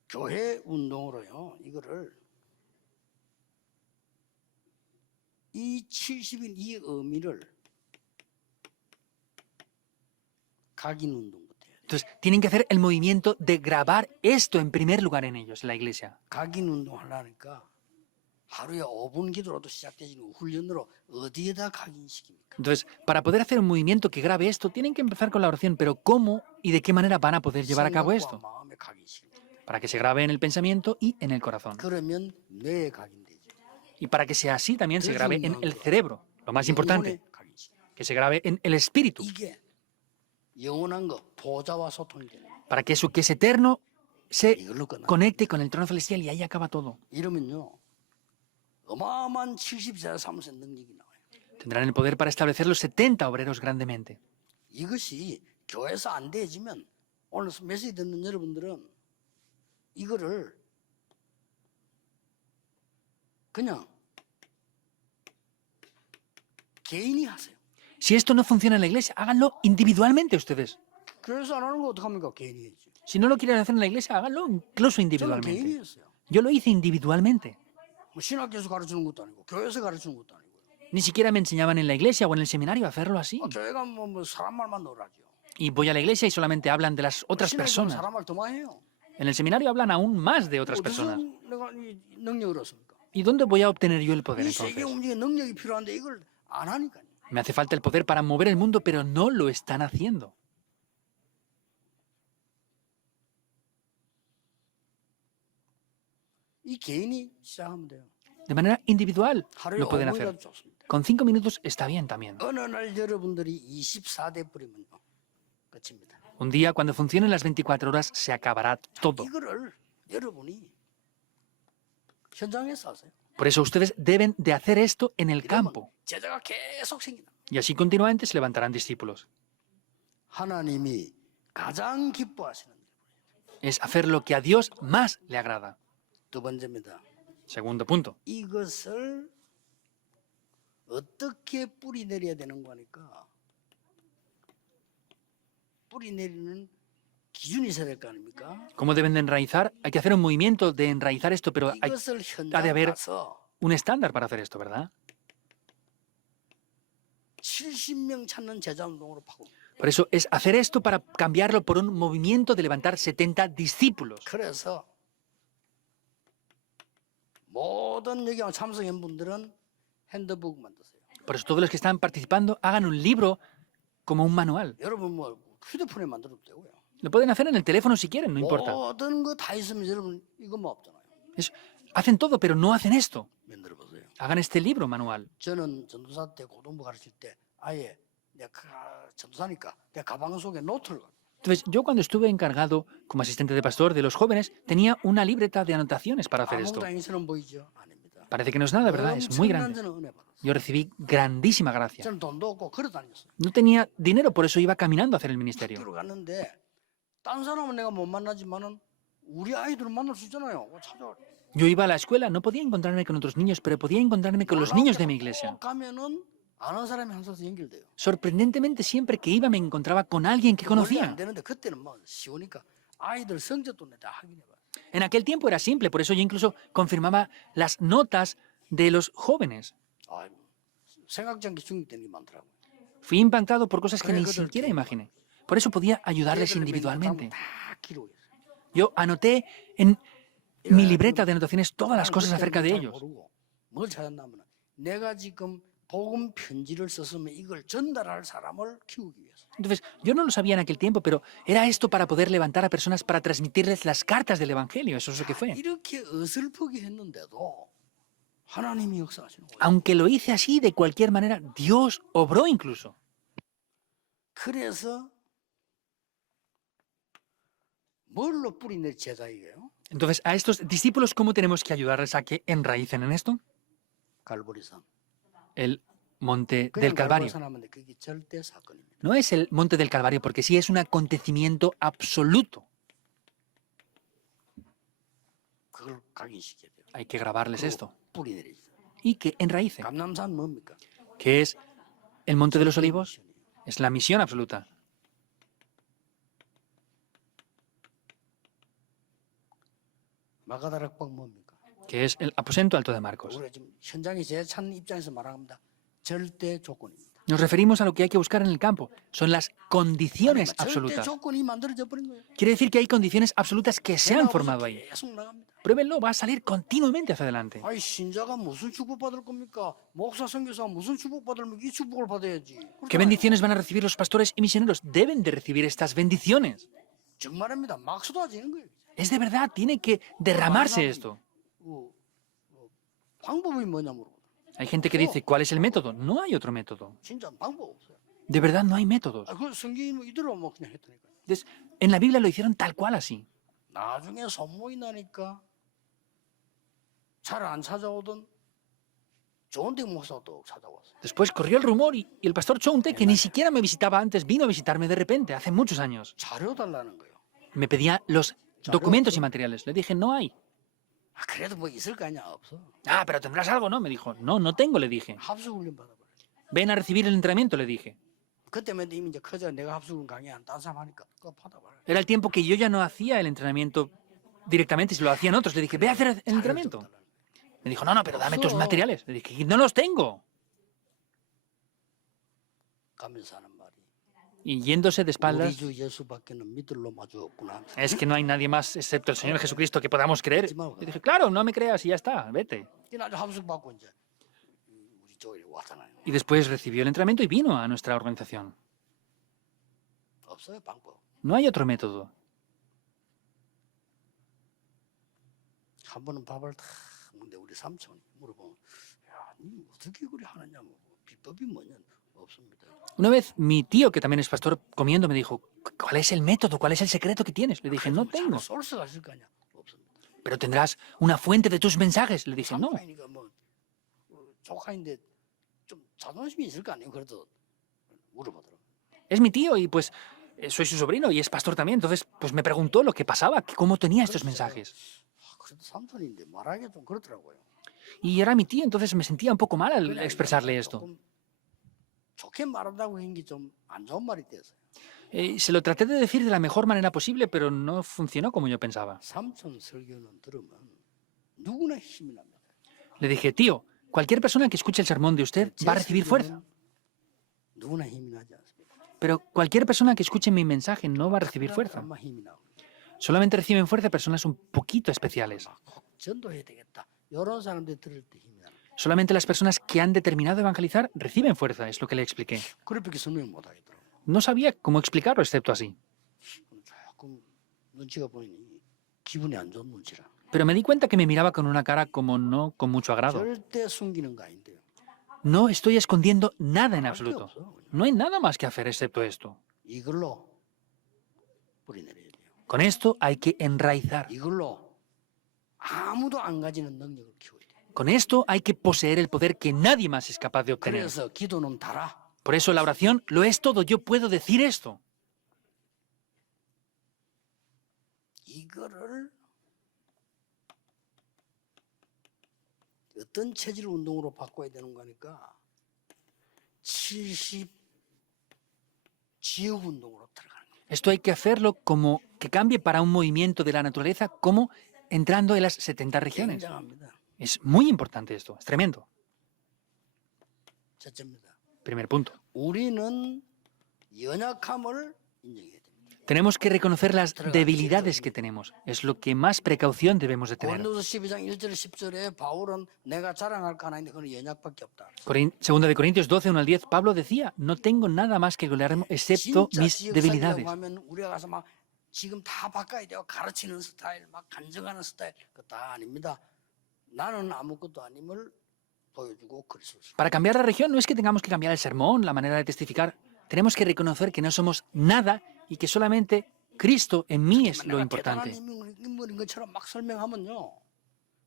교회 운동으로요. 이거를 이 70인 이 의미를 각인 운동부터 해야 돼요. Entonces, tienen que hacer el movimiento de grabar esto en primer lugar en ellos, en la iglesia. 각인 운동 하려니까 하루에 5분 기도로도 시작되지는 훈련으로 어디에다 각인시킵니까? Entonces, para poder hacer un movimiento que grabe esto, tienen que empezar con la oración, pero ¿cómo y de qué manera van a poder llevar a cabo 생각과 esto? 마음에 각인시킵니다. Para que se grabe en el pensamiento y en el corazón. 그러면 뇌에 각인되죠. Y para que sea así también se grabe en el cerebro, lo más importante, 영혼에 각인시킵니다. que se grabe en el espíritu, 이게 영원한 거 보좌와 소통이 되는 거예요. para que eso que es eterno se 이걸로 끝나. conecte con el trono celestial y ahí acaba todo. 이러면요. 어마어마한 70세 사무소 능력이 나와요. Tendrán el poder para establecer los 70 obreros grandemente. 이것이 교회에서 안 되어지면 오늘 메시지 듣는 여러분들은 이거를 그냥 개인이 하세요. Si esto no funciona en la iglesia, háganlo individualmente ustedes. 교회에서 안 하는 거 어떡합니까? 개인이 해야지. Si no lo quieren hacer en la iglesia, háganlo incluso 저는 개인이 individualmente. 했어요. Yo lo hice individualmente. 뭐 신학교에서 가르치는 것도 아니고 교회에서 가르치는 것도 아니고. Ni siquiera me enseñaban en la iglesia o en el seminario a hacerlo así. 교회가 뭐 사람 말만 놀아죠. Y voy a la iglesia y solamente hablan de las otras 신학교는 personas. 사람 말 더 많이 해요. En el seminario hablan aún más de otras 어디서 personas. 내가 이 능력을 얻습니까? ¿Y dónde voy a obtener yo el poder 이 세계 entonces? 움직이는 능력이 필요한데 이걸 안 하니까요. Me hace falta el poder para mover el mundo, pero no lo están haciendo. 이 개인이 시작하면 돼요. De manera individual 하루에 lo pueden 5분이라도 hacer. 좋습니다. Con 5 minutos está bien también. 어느 날 여러분들이 24대 뿌리면 끝입니다. Un día, cuando funcionen las 24 horas, se acabará todo. 이거를 여러분이 현장에서 하세요. Por eso ustedes deben de hacer esto en el 이러면 campo. 제자가 계속 생긴다. Y así continuamente se levantarán discípulos. 하나님이 가장 기뻐하시는 일. Es hacer lo que a Dios más le agrada. 두 번째입니다. Segundo punto. 이것을 어떻게 뿌리 내려야 되는 거니까 뿌리 내리는 기준이 있어야 될 거 아닙니까? ¿Cómo deben de enraizar? Hay que hacer un movimiento de enraizar esto, pero hay 이것을 ha 현장 de haber 가서 un estándar para hacer esto, ¿verdad? 70명 찾는 제자 운동으로 바꿔. Por eso es hacer esto para cambiarlo por un movimiento de levantar 70 discípulos. 그래서 모든 여기 참석한 분들은 핸드북 만드세요. Por eso todos los que están participando hagan un libro como un manual. 여러분 뭐 휴대폰에 만들어도 되고요. Lo pueden hacer en el teléfono si quieren, no importa. 모든 거 다 있으면 여러분 이것만 없잖아요. Hacen todo, pero no hacen esto. 만들어 보세요. Hagan este libro manual. 저는 전도사 때 고등부 가르칠 때 아예 내가 전도사니까 내 가방 속에 노트를 갖고 Entonces, yo cuando estuve encargado como asistente de pastor de los jóvenes, tenía una libreta de anotaciones para hacer esto. 아무것도 아니처럼 보이죠? 아닙니다. Parece que no es nada, ¿verdad? Es muy 엄청난 grande. 저는 은혜 받았어요. Yo recibí grandísima gracia. 저는 돈도 없고 걸어 다녔어요. No tenía dinero, por eso iba caminando a hacer el ministerio. 학교로 갔는데 딴 사람은 내가 못 만나지만은 우리 아이들은 만날 수 있잖아요. 찾아와. Yo iba a la escuela, no podía encontrarme con otros niños, pero podía encontrarme con los niños de mi iglesia. 가면은 아는 사람이 항상 연결돼요. Sorprendentemente, siempre que iba me encontraba con alguien que 원래 conocía. 안 되는데 그때는 뭐 쉬우니까 아이들 성적도 내가 확인해봐. En aquel tiempo era simple, por eso yo incluso confirmaba las notas de los jóvenes. 아, 생각지 않게 중립되는 게 많더라고요. Fui impactado por cosas que ni 그래, siquiera imaginé. Por eso podía ayudarles 걔들 individualmente. 다 기록했어요. Yo anoté en mi libreta de anotaciones todas las cosas acerca de 잘 ellos. 모르고 뭘 찾았냐면 내가 지금 복음 편지를 썼으면 이걸 전달할 사람을 키우기 위해서. Entonces, yo no lo sabía en aquel tiempo, pero era esto para poder levantar a personas para transmitirles las cartas del Evangelio. Eso es lo que fue. 이렇게 어설프게 했는데도 하나님이 역사하시는 거예요. Aunque lo hice así, de cualquier manera, Dios obró incluso. 그래서 뭘로 뿌리낼 제자이에요? Entonces, a estos discípulos, ¿cómo tenemos que ayudarles a que enraícen en esto? 갈보리산. El monte 그냥 del Calvario. 갈보리산 하면 그게 절대 사건입니다. No es el monte del Calvario, porque sí es un acontecimiento absoluto. 그걸 각인시켜야 돼요. Hay que grabarles esto. 뿌리 내리죠. Y que enraíce. 감남산 뭡니까? ¿Qué es el Monte de los Olivos? Es la misión absoluta. 마가다락방 뭡니까? Que es el aposento alto de Marcos. 우리가 지금 현장에 제찬 입장에서 말합니다. 절대 조건입니다. Nos referimos a lo que hay que buscar en el campo. Son las condiciones 절대 absolutas. 조건이 만들어져 버린 거예요. Quiere decir que hay condiciones absolutas que se han 변화없이 formado ahí. 계속 나갑니다. Pruébenlo, va a salir continuamente hacia adelante. 아이 신자가 무슨 축복 받을 겁니까? 목사 선교사가 무슨 축복 받으면 이 축복을 받아야지. ¿Qué bendiciones van a recibir los pastores y misioneros? Deben de recibir estas bendiciones. 정말입니다. 막 쏟아지는 거예요. Es de verdad, tiene que derramarse esto. 방법이 뭐냐 물어. Hay gente que dice, ¿cuál es el método? No hay otro método. 진짜 방법 없어요. De verdad, no hay métodos. 그 성경이 이대로 뭐 그냥 했다니까. Entonces, en la Biblia lo hicieron tal cual así. 나중에 소문이 나니까 잘 안 찾아오던 좋은데 목사가 또 찾아왔어요. Después corrió el rumor y el pastor Chounte, que ni siquiera me visitaba antes, vino a visitarme de repente, hace muchos años. 자료 달라는 거예요. Me pedía los documentos y materiales. Le dije, no hay. 아, 그래도 뭐 있을 거 아니야 없어. Ah, pero tendrás algo, ¿no? Me dijo, no, no tengo, le dije. 합숙 훈련 받아버려. Ven a recibir el entrenamiento, le dije. 그때면 이미 이제 커져 내가 합숙 강의 안 딴 사람 하니까 그거 받아버려. Era el tiempo que yo ya no hacía el entrenamiento directamente, si lo hacían otros. Le dije, ve a hacer el entrenamiento. Me dijo, no, no, pero dame tus materiales. Le dije, no los tengo. 가면서 하는 말이 Y yéndose de 우리 espaldas, 주 예수밖에는 믿을 놈 아주 없구나. es que no hay nadie más excepto el Señor Jesucristo que podamos creer. Le dije, claro, no me creas y ya está, vete. 이날 합숙 받고 이제 우리 쪽에 왔잖아요. Y después recibió el entrenamiento y vino a nuestra organización. 없어요 방법. No hay otro método. 한 번은 밥을 다 먹는데 우리 삼촌이 물어보면 야, 니 어떻게 그래 하느냐 뭐 비법이 뭐냐 없습니다. Una vez mi tío, que también es pastor, comiendo me dijo, ¿cuál es el método? ¿Cuál es el secreto que tienes? Le dije, no tengo. 소스가 있을 거 아니야. 없습니다. Pero tendrás una fuente de tus mensajes. Le dije, no. 삼촌이니까 뭐 조카인데 좀 자존심이 있을 거 아니에요. 그래도 물어보더라고. Es mi tío y pues soy su sobrino y es pastor también. Entonces, pues me preguntó lo que pasaba, cómo tenía estos mensajes. 그래도 삼촌인데 말하기가 좀 그렇더라고요. Y era mi tío, entonces me sentía un poco mal al expresarle esto. 조금 좋게 말한다고 한 게 좀 안 좋은 말이 됐어요. Se lo traté de decir de la mejor manera posible, pero no funcionó como yo pensaba. 삼촌 설교는 들으면 누구나 힘이 납니다. Le dije, tío, cualquier persona que escuche el sermón de usted va a recibir fuerza. 누구나 힘이 나지 않습니다. Pero cualquier persona que escuche mi mensaje no va a recibir fuerza. 사람만 힘이 나고 Solamente reciben fuerza personas un poquito especiales. 꼭 전도해야 되겠다. 이런 사람들 들을 때 힘이 나는 거예요. Solamente las personas que han determinado evangelizar reciben fuerza, es lo que le expliqué. 그렇게 설명 못 하겠더라고요. No sabía cómo explicarlo excepto así. 조금 눈치가 보이니 기분이 안 좋은 눈치라. Pero me di cuenta que me miraba con una cara como no con mucho agrado. 절대 숨기는 거 아닌데요. No estoy escondiendo nada en 할 게 absoluto. 없어. No hay nada más que hacer excepto esto. 이걸로 뿌리 내려야 돼요. Con esto hay que enraizar. 이걸로 아무도 안 가지는 능력을 키워야 돼요. Con esto hay que poseer el poder que nadie más es capaz de obtener. 그래서 기도는 달아. Por eso la oración lo es todo. Yo puedo decir esto. 이거를 어떤 체질 운동으로 바꿔야 되는 거니까 70 지역 운동으로 들어가는 거예요. Esto hay que hacerlo como que cambie para un movimiento de la naturaleza, como entrando en las 70 regiones. 굉장합니다. Es muy importante esto, es tremendo. 첫째입니다. Primer punto. 우리는 연약함을 인정해야 됩니다. Tenemos que reconocer las debilidades que tenemos. Es lo que más precaución debemos de tener. 고린도서 12장 1절 10절에 바울은 내가 자랑할 거 하나인데 그건 연약밖에 없다. Segunda de Corintios 12, 1 al 10, Pablo decía, no tengo nada más que gloriarme excepto 진짜 mis 지역 debilidades. 살리려고 하면 우리가 가서 막 지금 다 바꿔야 돼요. 가르치는 스타일, 막 간증하는 스타일, 그거 다 아닙니다. 나는 아무것도 아님을 보여주고 그리스도. Para cambiar la región no es que tengamos que cambiar el sermón, la manera de testificar. Tenemos que reconocer que no somos nada y que solamente Cristo en mí es lo 내가 importante. 대단한 인물인 것처럼 막 설명하면요,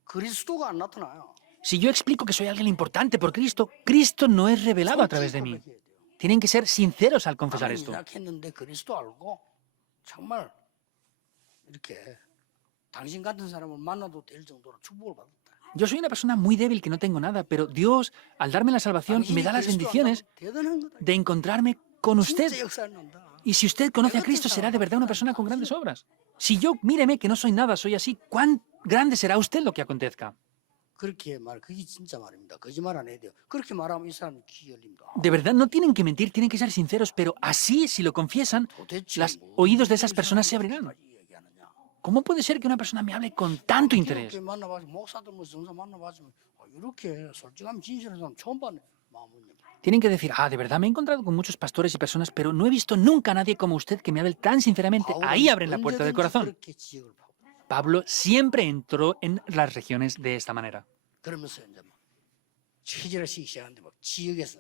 그리스도가 안 나타나요. Si yo explico que soy alguien importante por Cristo, Cristo no es revelado a través de mí. 고백해야 돼요. Tienen que ser sinceros al confesar 나는 esto. 연약했는데 그리스도 알고 정말 이렇게 당신 같은 사람을 만나도 될 정도로 축복을 받았다. Yo soy una persona muy débil que no tengo nada, pero Dios, al darme la salvación, me 당신이 da las 그리스도 bendiciones 안다면 대단한 거다. de encontrarme con usted. 진짜 역사를 난다. Y si usted conoce a Cristo, será de verdad una persona con grandes obras. Si yo, míreme que no soy nada, soy así, ¿cuán grande será usted lo que acontezca? 그렇게 말, 그게 진짜 말입니다. 거짓말 안 해야 돼요. 그렇게 말하면 이 사람 귀 열립니다. De verdad, no tienen que mentir, tienen que ser sinceros, pero así, si lo confiesan, 도대체 los 뭐 oídos de 이런 esas personas se 사람이 abrirán. 이렇게까지 얘기하느냐. ¿Cómo puede ser que una persona me hable con tanto interés? 이렇게 만나봐서 목사들 뭐 정사 만나봐서 이렇게 솔직하면 진실한 사람 처음 봤네. 마음은 Tienen que decir, de verdad me he encontrado con muchos pastores y personas, pero no he visto nunca a nadie como usted que me hable tan sinceramente. Ahí abren la puerta del corazón. 그렇게 지역을 파고 Pablo siempre entró en las regiones de esta manera. 그러면서 이제 막 체질하시기 시작하는데 막 지역에서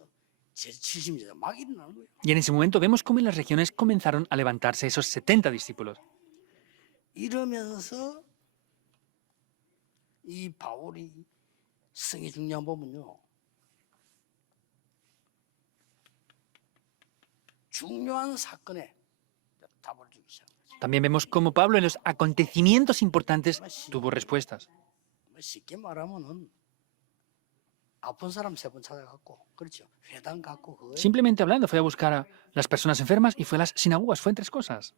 제70제가 막 일어나는 거예요. Y en ese momento vemos cómo en las regiones comenzaron a levantarse esos 70 discípulos. 이러면서 이 바울이 성의 중요한 부분요. 중요한 사건에 답을 주기 시작합니다. También vemos cómo Pablo en los acontecimientos importantes tuvo respuestas. 쉽게 말하면은 아픈 사람 3번 찾아갔고, 그렇죠. 회당 갔고 그거에 Simplemente hablando, fue a buscar a las personas enfermas y fue a las sinagogas, fue en 3 cosas.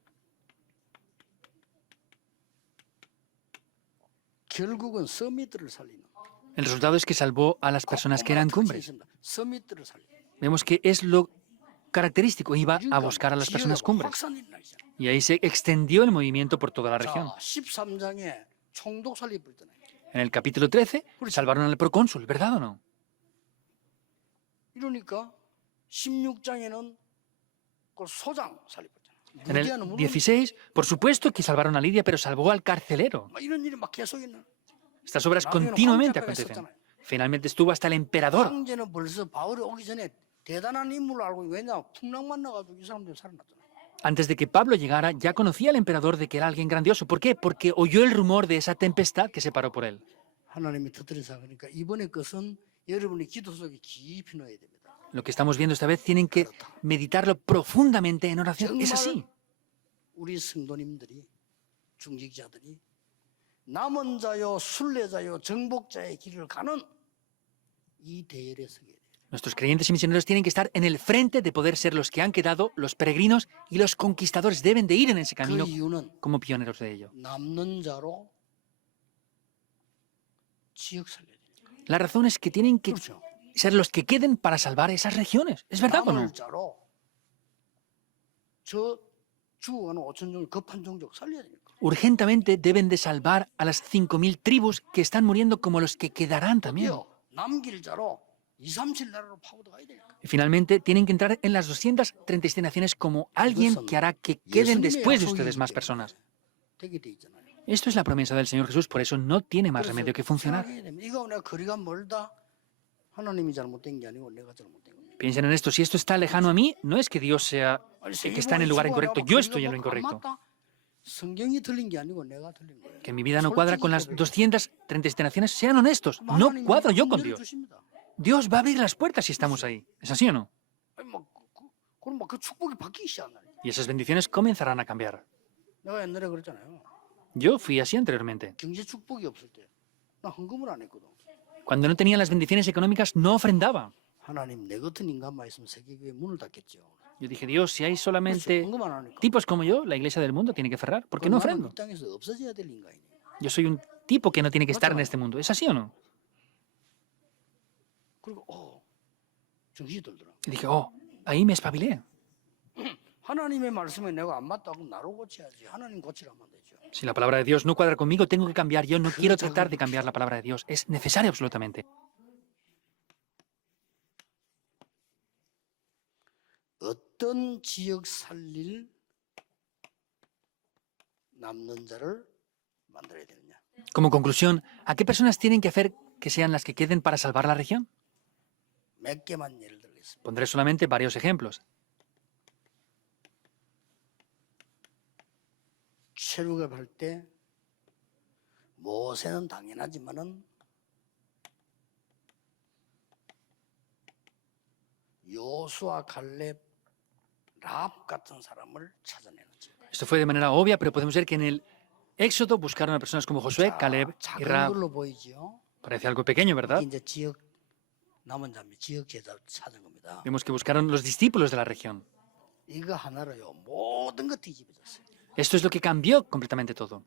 결국은 서밋들을 살리는. El resultado es que salvó a las personas que eran cumbres. 서밋들을 살리는. Vemos que es lo característico, iba a buscar a las personas cumbres. 확산이 나죠. Y ahí se extendió el movimiento por toda la región. 자, 13장에 총독 살리버렸잖아요. En el capítulo 13 salvaron al procónsul, ¿verdad o no? 이러니까 16장에는 그 소장 살리버렸잖아요. En el 16, por supuesto que salvaron a Lidia, pero salvó al carcelero. 막 이런 일이 막 계속 있는. Estas obras continuamente acontecen. Finalmente estuvo hasta el emperador. 황제는 벌써 바울이 오기 전에 대단한 인물을 알고 왜냐 풍랑 만나가지고 이 사람들이 살아났잖아요. Antes de que Pablo llegara, ya conocía al emperador de que era alguien grandioso. ¿Por qué? Porque oyó el rumor de esa tempestad que se paró por él. 하나님이 터뜨려서 그러니까 이번에 것은 여러분이 기도 속에 깊이 넣어야 됩니다. Lo que estamos viendo esta vez tienen que meditarlo profundamente en oración. Es así. 우리 성도님들이 중직자들이 남은 자요 순례자요 정복자의 길을 가는 이 대열에 서게 돼요. Nuestros creyentes y misioneros tienen que estar en el frente de poder ser los que han quedado, los peregrinos y los conquistadores. Deben de ir en ese 그 camino 이유는 como pioneros de ello. 남는 자로 지역 살려야 돼요. La razón es que tienen que 그렇죠. ser los que queden para salvar esas regiones. ¿Es verdad o no? 남을 자로 저 죽어가는 5천 종족 급한 종족 살려야 되니까. Urgentemente deben de salvar a las 5.000 tribus que están muriendo como los que quedarán también. 드디어 남길 자로 2, 3, 7 나라로 파고도 가야 되니까. Y finalmente tienen que entrar en las 237 naciones como alguien que hará que queden después de ustedes más personas. 되게 돼 있잖아요. Esto es la promesa del Señor Jesús, por eso no tiene más 그래서 remedio que funcionar. 생각해야 됩니다. 이거 내가 거리가 멀다. 하나님이 잘못된 게 아니고 내가 잘못된 거예요. Piensen en esto, si esto está lejano a mí, no es que Dios sea 아니, el que está en el lugar incorrecto, yo estoy en lo incorrecto. 성경이 틀린 게 아니고 내가 틀린 거예요. Que mi vida no cuadra con las 237 naciones, sean honestos, no cuadro yo con Dios. Dios va a abrir las puertas si estamos ahí. ¿Es así o no? 그럼 막 그 축복이 바뀌기 시작하네. Y esas bendiciones comenzarán a cambiar. 내가 옛날에 그랬잖아요. Yo fui así anteriormente. 경제 축복이 없을 때 나 헌금을 안 했거든. Cuando no tenía las bendiciones económicas, no ofrendaba. 하나님 내 같은 인간만 있으면 세계교회 문을 닫겠죠. Yo dije, Dios, si hay 그렇죠. solamente 헌금 안 하니까. tipos como yo, la iglesia del mundo tiene que cerrar. ¿Por qué no 나는 ofrendo? 이 땅에서 없어져야 될 인간이에요. Yo soy un tipo que no tiene que estar en este mundo. ¿Es así o no? 그리고 정신이 들더라. Y dije, ahí me espabilé. 하나님의 말씀에 내가 안 맞다고 나로 고쳐야지. 하나님 고치라면 안 되죠. Si la palabra de Dios no cuadra conmigo, tengo que cambiar. Yo no quiero tratar de cambiar la palabra de Dios. Es necesario absolutamente. 어떤 지역 살릴 남는 자를 만들어야 되느냐. Como conclusión, ¿a qué personas tienen que hacer que sean las que queden para salvar la región? 몇 개만 예를 들겠습니다. Pondré solamente varios ejemplos. 출애굽할 때 모세는 당연하지만은 요수아 갈렙 랍 같은 사람을 찾아내는 지. Esto fue de manera obvia, pero podemos ver que en el Éxodo buscaron a personas como Josué, 자, Caleb y 작은 Rahab. 걸로 보이죠. Parece algo pequeño, ¿verdad? 이게 이제 지역 남은 자매 지역 제자 찾은 겁니다. Vemos que buscaron los discípulos de la región. 이거 하나로요 모든 것 뒤집어졌어요. Esto es lo que cambió completamente todo.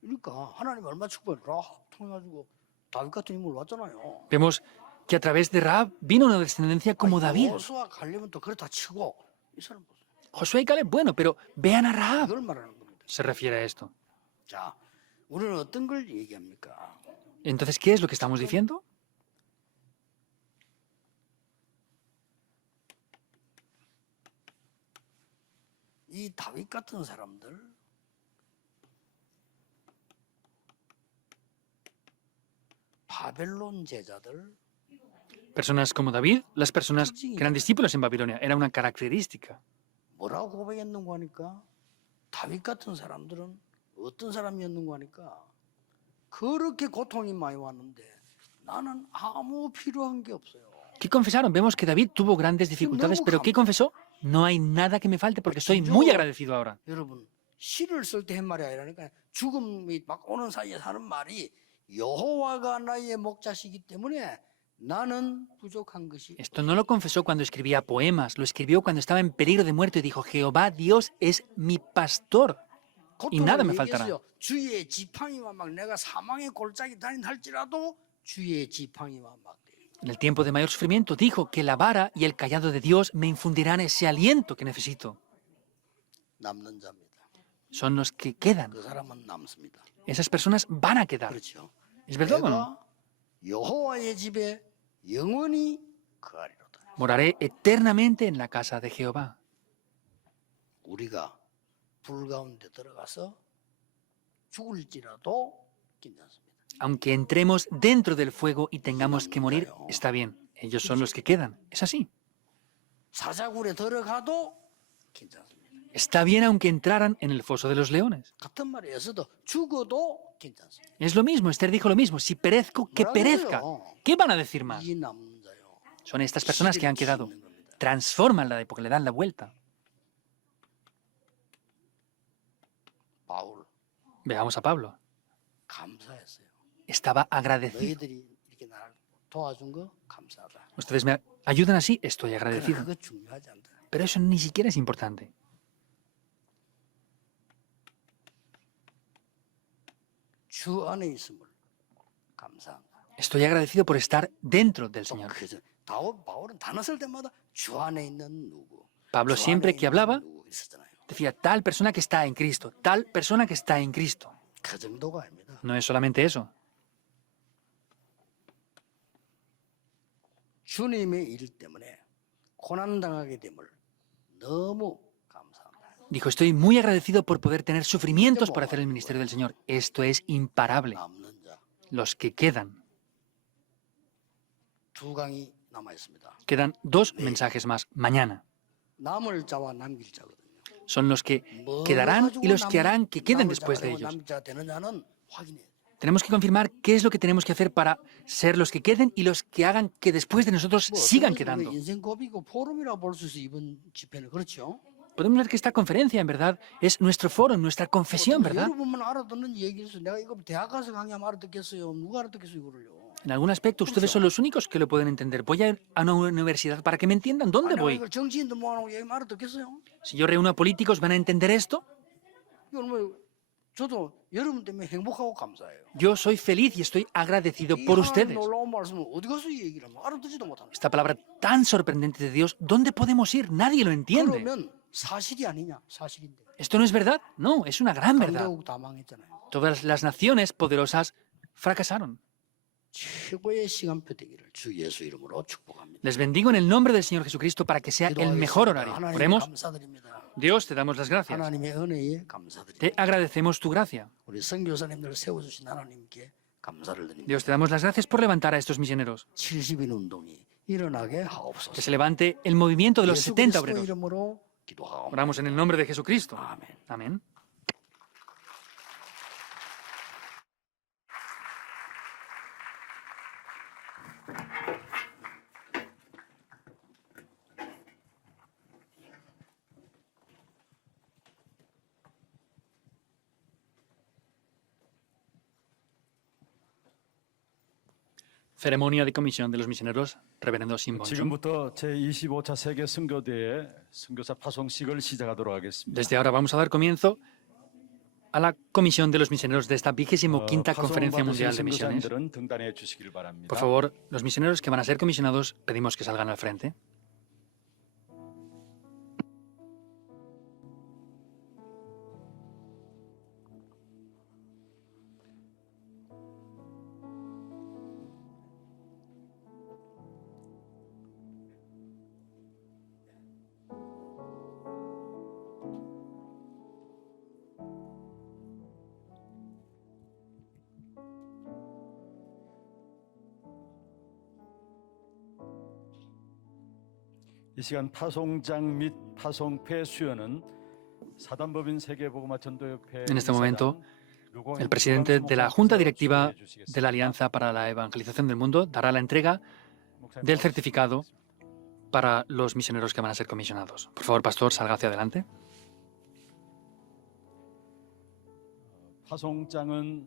그러니까 하나님 얼마 축복을 통해가지고 다윗 같은 인물 왔잖아요. Vemos que a través de Rahab vino una descendencia como David. 여호수아 가려면 또 그렇다 치고 이 사람 보세요. Josué y Caleb, bueno, pero vean a Rahab. 이걸 말하는 겁니다. Se refiere a esto. 자, 우리는 어떤 걸 얘기합니까? Entonces, ¿qué es lo que estamos diciendo? 이 다윗 같은 사람들 바벨론 제자들 Personas como David, las personas que eran discípulos en Babilonia, era una característica. 뭐라고 고백했는고 하니까 다윗 같은 사람들은 어떤 사람이었는고 하니까 그렇게 고통이 많이 왔는데 나는 아무 필요한 게 없어요. ¿Qué confesaron? Vemos que David tuvo grandes dificultades, pero ¿qué confesó? No hay nada que me falte porque estoy muy agradecido ahora. 여러분 시를 쓸 때 한 말이 아니라니까 죽음이 막 오는 사이에 하는 말이 여호와가 나의 목자시기 때문에 나는 부족한 것이 Esto no lo confesó cuando escribía poemas, lo escribió cuando estaba en peligro de muerte y dijo, Jehová Dios es mi pastor. y nada me faltará. 얘기했어요. 주의 지팡이와 막 내가 사망의 골짜기 다닌다 할지라도 주의 지팡이와 막 En el tiempo de mayor sufrimiento dijo que la vara y el cayado de Dios me infundirán ese aliento que necesito. 남는 자입니다. Son los que quedan. 그 사람은 남습니다. Esas personas van a quedar. 그렇죠. ¿Es verdad o no? 내가 여호와의 집에 영원히 거하리로다. Moraré eternamente en la casa de Jehová. 우리가 불 가운데 들어가서 죽을지라도 괜찮습니다. Aunque entremos dentro del fuego y tengamos que morir, está bien. Ellos son los que quedan. Es así. 사자굴에 들어가도 괜찮습니다. Está bien aunque entraran en el foso de los leones. 같은 말이어서도 죽어도 괜찮습니다. Es lo mismo, Esther dijo lo mismo. Si perezco, que perezca. ¿Qué van a decir más? 이 남는 자요. Son estas personas que han quedado. Transfórmanla porque le dan la vuelta. 바울 Veamos a Pablo. 감사했어요. Estaba agradecido. 너희들이 이렇게 나를 도와준 거 감사하다. Ustedes me ayudan así, estoy 그러나 agradecido. 그거 중요하지 않다. Pero eso ni siquiera es importante. 주 안에 있음을 감사합니다. Estoy agradecido por estar dentro del 또 Señor. 그저 바울은 단어 쓸 때마다 주 안에 있는 누구. Pablo 주 siempre 안에 que 있는 hablaba 누구 있었잖아요. decía tal persona que está en Cristo, tal persona que está en Cristo. 그 정도가 아닙니다. No es solamente eso. 주님의 일 때문에 고난 당하게 됨을 너무 감사합니다. Dijo, estoy muy agradecido por poder tener sufrimientos por hacer el ministerio del Señor. Esto es imparable. 남는 자 Los que quedan. 두 강이 남아 있습니다. Quedan dos mensajes más mañana. 남을 자와 남길 자거든요. Son los que 뭘 quedarán 가지고 y los que harán que queden 남을 después de 자가 되고 ellos. 남길 자가 되느냐는 확인해야 돼요. Tenemos que confirmar qué es lo que tenemos que hacer para ser los que queden y los que hagan que después de nosotros 뭐 sigan 어떤 quedando. 것은 인생 고비고 포럼이라고 볼 수 있어 이번 집회는 그렇죠? Podemos ver que esta conferencia, en verdad, es nuestro foro, nuestra confesión, ¿verdad? 여러분만 알아듣는 얘기에서 내가 이거 대학 가서 강의하면 알아듣겠어요? 누가 알아듣겠어요 이거를요? En algún aspecto, ustedes son los únicos que lo pueden entender. Voy a ir a una universidad para que me entiendan dónde 내가 voy. 이걸 정치인들 모아놓고 얘기하면 알아듣겠어요? Si yo reúno a políticos, ¿van a entender esto? 이건 뭐 저도 여러분 때문에 행복하고 감사해요. Yo soy feliz y estoy agradecido 이 por 하나님 ustedes. 놀라운 말씀을 어디 가서 얘기를 하면 알아듣지도 못하는 Esta palabra tan sorprendente de Dios, ¿dónde podemos ir? Nadie lo entiende. 그러면 사실이 아니냐? 사실인데. ¿Esto no es verdad? No, es una gran verdad. 강대국 다 망했잖아요. Todas las naciones poderosas fracasaron. 최고의 시간표 되기를 주 예수 이름으로 축복합니다. Les bendigo en el nombre del Señor Jesucristo para que sea el mejor horario. 하나님 Oremos. 감사드립니다. Dios, te damos las gracias. 하나님의 은혜에 감사드립니다. Te agradecemos tu gracia. 우리 선교사님들 세워주신 하나님께 감사를 드립니다. Dios, te damos las gracias por levantar a estos misioneros. 70인 운동이 일어나게 Que 하옵소서. se levante el movimiento de los 예수 70 그리스도 obreros. 이름으로 기도하옵나이다. Oramos en el nombre de Jesucristo. 아멘. Amén. Ceremonia de comisión de los misioneros, reverendo Sim Bonjum. 지금부터 제25차 세계 선교대회 선교사 파송식을 시작하도록 하겠습니다. Desde ahora vamos a dar comienzo a la comisión de los misioneros de esta 25ª Conferencia Mundial de Misiones. 선교사님들은 등단해 주시길 바랍니다. Por favor, los misioneros que van a ser comisionados, pedimos que salgan al frente. 이 시간 파송장 및 파송패 수여는 사단법인 세계복음화 전도협회 En este momento, el presidente de la Junta Directiva de la Alianza para la Evangelización del Mundo dará la entrega del certificado para los misioneros que van a ser comisionados. Por favor, pastor, salga hacia adelante. 파송장은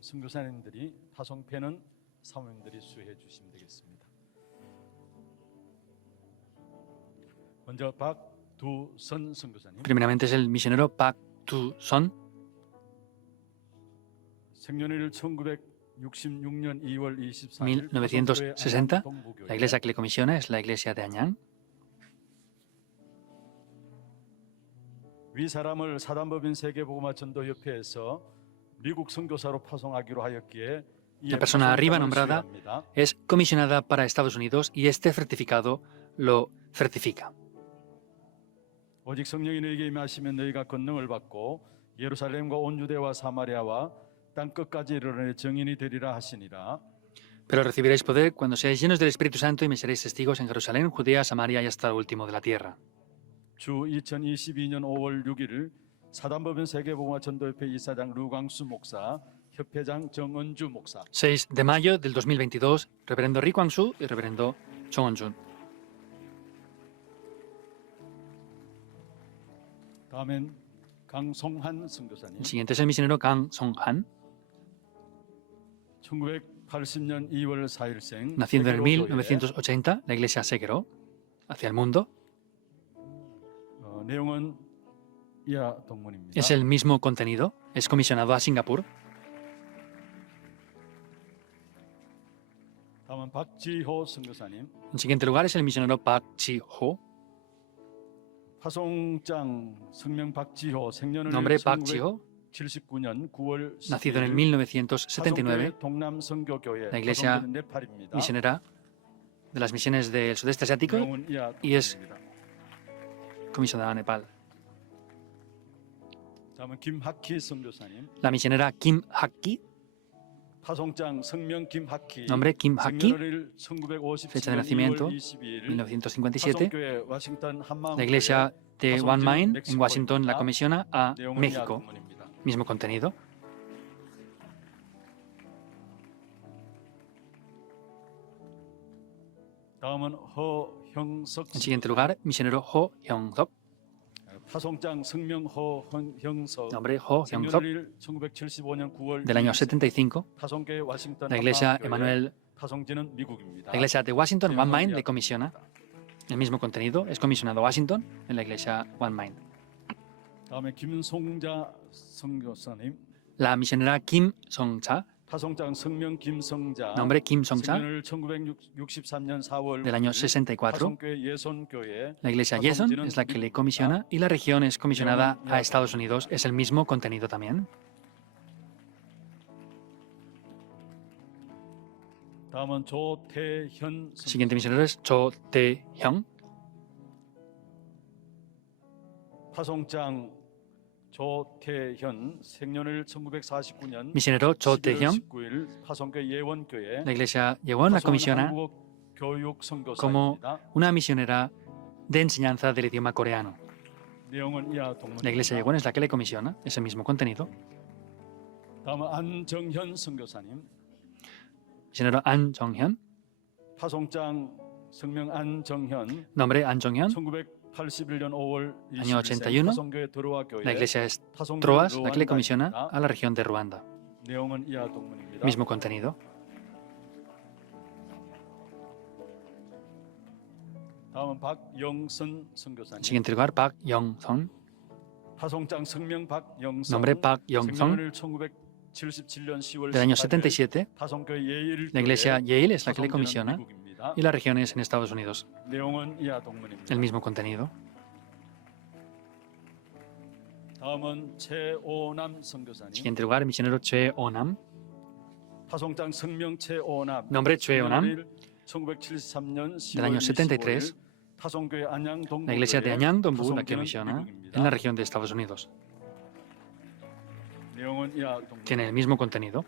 선교사님들이, 파송패는 사모님들이 수여해 주시면 되겠습니다. 먼저 박두선 선교사님. Primeramente es el misionero Pak Tu Son. 생년일 1966년 2월 24일 1960. La iglesia que le comisiona es la iglesia de Anyang. 위 사람을 사단법인 세계복음화 전도협회에서 미국 선교사로 파송하기로 하였기에 La persona arriba nombrada es comisionada para Estados Unidos y este certificado lo certifica. 오직 성령이 너희에게 임하시면 너희가 권능을 받고 예루살렘과 온 유대와 사마리아와 땅 끝까지 이르러 증인이 되리라 하시니라. Pero recibiréis poder cuando seáis llenos del Espíritu Santo y me seréis testigos en Jerusalén, Judea, Samaria y hasta lo último de la tierra. 주 2022년 5월 6일 사단법인 세계복음화 전도협회 이사장 루광수 목사, 협회장 정은주 목사. 6 de mayo del 2022, reverendo Ri Kwang-su y reverendo Chong On-jun. 다음엔 강송한 선교사님. El siguiente es el misionero Kang Song-han, 1980년 2월 4일생. naciendo en 1980, la iglesia Segero, hacia el mundo. 내용은 이하 동문입니다. Es el mismo contenido, es comisionado a Singapur. 다음은 박지호 선교사님. En siguiente lugar es el misionero Pak Chi-ho, 파송장 성명 박지호, 생년을 nombre Pak Chi-ho, 79년 9월 nacido en el 1979, 동남 선교교회 la iglesia 네팔입니다. misionera de las misiones del sudeste asiático 내용은 이하 y es 동문입니다. comisionada a Nepal. 다음은 김학희 선교사님. La misionera Kim Hak-ki, 파송장 성명 김학희. nombre Kim Hak-ki, 생년을 1957년 fecha de nacimiento 2월 22일 1957, 파송교회 와싱턴 한마음 la iglesia de 파송지는 One Mind en 멕시코입니다. Washington la comisiona a 내용은 이하 México. 동문입니다. Mismo contenido. 다음은 허형석. En siguiente lugar, misionero Ho Hyung-sop, 파송장 성명 허형석. nombre Ho Hyung-sop, 생년일 1975년 9월 del año 75, 파송교회 와싱턴 la iglesia 한마음교회, Emmanuel, 파송지는 미국입니다. la iglesia de Washington, One Mind, le comisiona. El mismo contenido, es comisionado a Washington en la iglesia One Mind. 다음에 김송자 선교사님. La misionera Kim Song-cha, 파송장 성명 김성자. nombre Kim Song-cha, 생년을 1963년 4월 del año 64. 파송교회 예손교회. La iglesia Yeson es la que le comisiona y la región es comisionada a Estados Unidos. Es el mismo contenido también. 다음은 조태현 Siguiente misionero es Cho Tae-hyung, 파송장 조태현, 생년을 1949년 misionero Cho Tae-hyung. 19일 파송교회 예원교회. La iglesia Yewon la comisiona 교육 como 선교사입니다. una misionera de enseñanza del idioma coreano. 내용은 이하 동문입니다. La iglesia Yewon es la que le comisiona ese mismo contenido. 다음은 안정현 선교사님. Misionero An Jong-hyun, 파송장 성명 안정현. nombre An Jong-hyun, 1981년 5월 Año 81. 파송교회 드로아 교회. la iglesia es 파송교회 Troas, la que le comisiona 루안다입니다. a la región de Ruanda. 내용은 이하 동문입니다. Mismo contenido. 다음은 박영선 선교사님. Siguiente lugar, Park Yong-son. 타송장 성명 박영선. Nombre Park Yong-son. 생년을 1977년 10월 Del año 18일 77. 타송교회 예일 La iglesia 교회, Yale es la que le 타송교회는 comisiona 미국입니다. y la región es en Estados Unidos. 내용은 이하 동문입니다. El mismo contenido. 다음은 최오남 선교사님. Siguiente lugar, misionero Chue Onam. 타송장 성명 최오남. Nombre Chue Onam. 1973년 10월 Del año 73. 25일 타송교회 안양 동부. La iglesia de Anyang Donbu, la que 타송교회는 misiona 미국입니다. en la región de Estados Unidos. 내용은 이하 동문. Tiene el mismo contenido.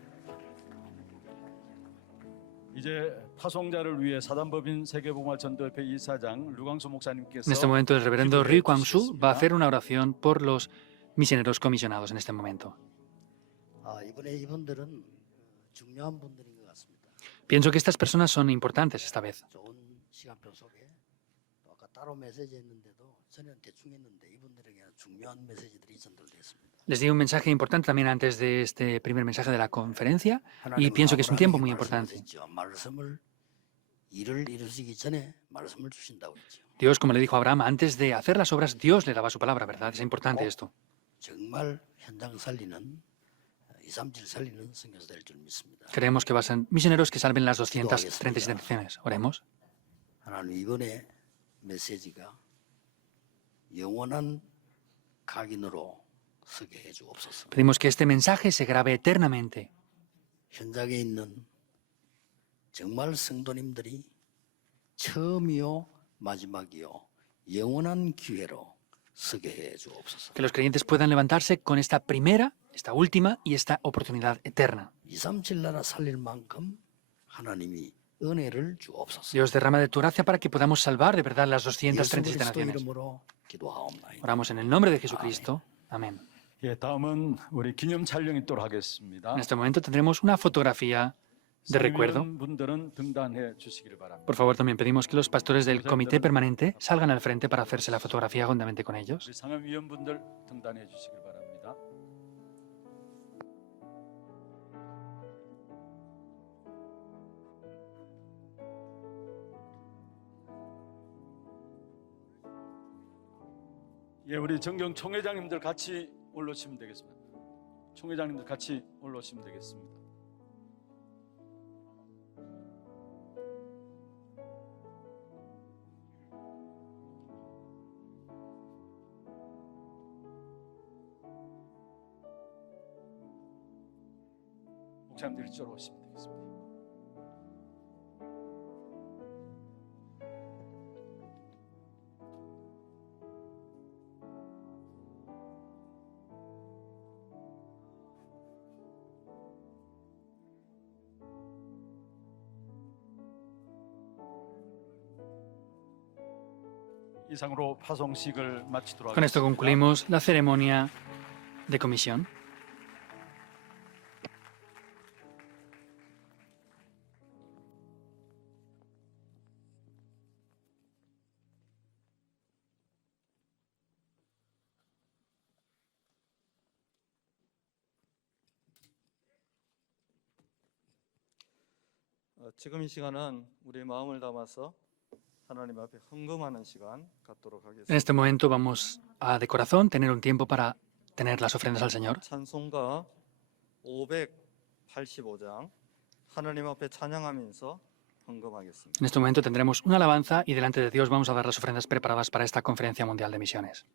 이제 타송자를 위해 사단법인 세계복음화 전도협회 이사장 류광수 목사님께서 En este momento, el reverendo 기도해 Rui Kwang-su 주시겠습니다. va a hacer una oración por los misioneros comisionados en este momento. 이번에 이분들은 중요한 분들인 것 같습니다. Pienso que estas personas son importantes esta vez. 좋은 시간표 속에 또 아까 따로 메시지 했는데도 저는 대충 했는데 이분들에게 중요한 메시지들이 전달됐습니다. Les di un mensaje importante también antes de este primer mensaje de la conferencia y pienso que es un tiempo muy importante. 말씀을 일을 이루시기 전에 말씀을 주신다고 했죠. Dios, como le dijo a Abraham, antes de hacer las obras, Dios le daba su palabra, ¿verdad? Es importante esto. 정말 현장 살리는 237 살리는 선교사 될 줄 믿습니다. Creemos que va a ser misioneros que salven las 237 naciones. Oremos. 하나님 이번에 메시지가 영원한 각인으로 서게 해 주옵소서. Pedimos que este mensaje se grabe eternamente. 현장에 있는 정말 성도님들이 처음이요 마지막이요 영원한 기회로 서게 해 주옵소서. Que los creyentes puedan levantarse con esta primera, esta última y esta oportunidad eterna. 237 나라 살릴 만큼 하나님이 은혜를 주옵소서. Dios, derrama de tu gracia para que podamos salvar de verdad las 예수 237 그리스도 naciones. 이름으로 기도하옵나이다. Oramos en el nombre de Jesucristo. Amén. 예, 다음은 우리 기념 촬영 있도록 하겠습니다. En este momento tendremos una fotografía de recuerdo. 분들은 등단해 주시기를 바랍니다. Por favor, también pedimos que los pastores del comité permanente salgan al frente para hacerse la fotografía juntamente con ellos. 우리 상임위원분들 등단해 주시기를 바랍니다. 예, 우리 정경 총회장님들 같이 올라오시면 되겠습니다. 총회장님들 같이 올라오시면 되겠습니다. 목사님들 이쪽으로 오시면 되겠습니다. 이상으로 파송식을 마치도록 Con esto 하겠습니다. concluimos la ceremonia de comisión. 지금 이 시간은 우리의 마음을 담아서 하나님 앞에 헌금하는 시간 갖도록 En 하겠습니다. este momento vamos a de corazón tener un tiempo para tener las ofrendas al Señor. 찬송가 585장 하나님 앞에 찬양하면서 헌금하겠습니다. En este momento tendremos una alabanza y delante de Dios vamos a dar las ofrendas preparadas para esta conferencia mundial de misiones.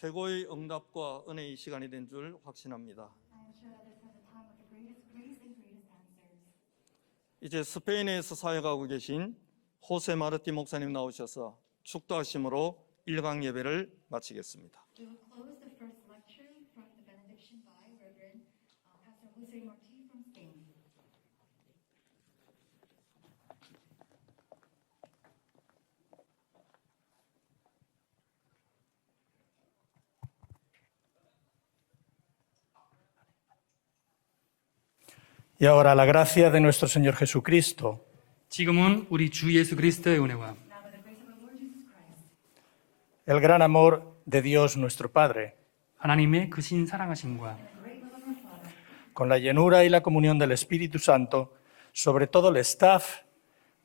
최고의 응답과 은혜의 시간이 된 줄 확신합니다. I am sure that this was a time of the greatest grace and greatest answers. 이제 스페인에서 사역하고 계신 호세 마르티 목사님 나오셔서 축도하심으로 1강 예배를 마치겠습니다. We will close the first lecture from the benediction by Reverend Pastor Jose Marti from Spain. Y ahora la gracia de nuestro Señor Jesucristo, 지금은 우리 주 예수 그리스도의 은혜와 Now by the grace of our Lord Jesus Christ, el gran amor de Dios nuestro Padre, 하나님의 크신 사랑하심과 the great love of our Father, con la llenura y la comunión del Espíritu Santo, sobre todo el staff,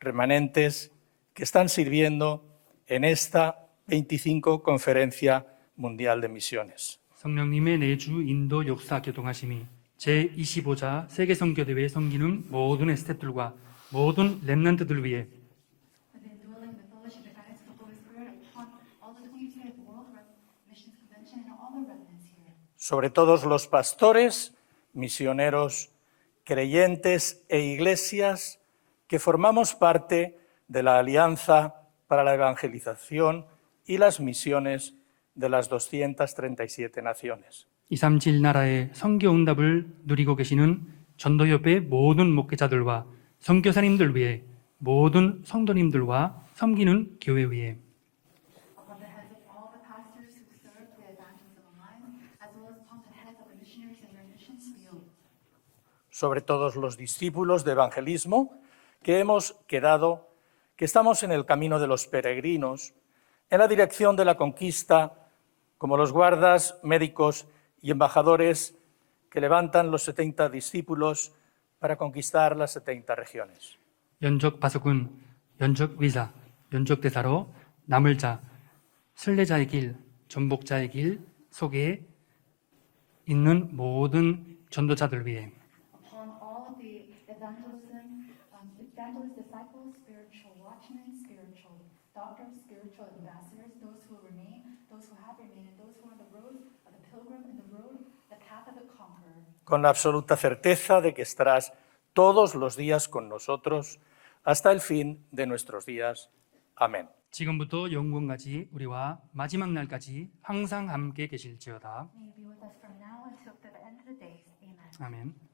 remanentes que están sirviendo en esta 25 Conferencia Mundial de Misiones. 성령님의 내주 인도 역사 교통하심이 제25자 세계선교대회 섬기는 모든 스태프들과 모든 렘넌트들 위해 with the indwelling, the fellowship, the guidance of the Holy Spirit upon all the 25th World Missions Convention and all the remnants here. Sobre todos los pastores, misioneros, creyentes e iglesias que formamos parte de la Alianza para la Evangelización y las Misiones de las 237 naciones. 237 나라의 선교 응답을 누리고 계시는 전도협회 모든 목회자들과 선교사님들 위해 모든 성도님들과 섬기는 교회 위에 Upon the heads of all the pastors who serve the evangelism alliance, as well as upon the heads of the missionaries in their missions field. Sobre todos los discípulos de evangelismo que hemos quedado, que estamos en el camino de los peregrinos, en la dirección de la conquista, como los guardas, médicos y embajadores que levantan los 70 discípulos para conquistar las 70 regiones. 연적 파수꾼, 연적 위사, 연적 대사로 남을 자, 순례자의 길, 전복자의 길 속에 있는 모든 전도자들 위해 Upon all of the evangelist disciples, spiritual watchmen, spiritual doctors, spiritual ambassadors, those who remain, those who have remained, and those who are on the road of the pilgrim and the road, the path of the conqueror. Con la absoluta certeza de que estarás todos los días con nosotros hasta el fin de nuestros días. Amén. 지금부터 영원까지 우리와 마지막 날까지 항상 함께 계실지어다. May you be with us from now until the end of the days. Amen. 아멘.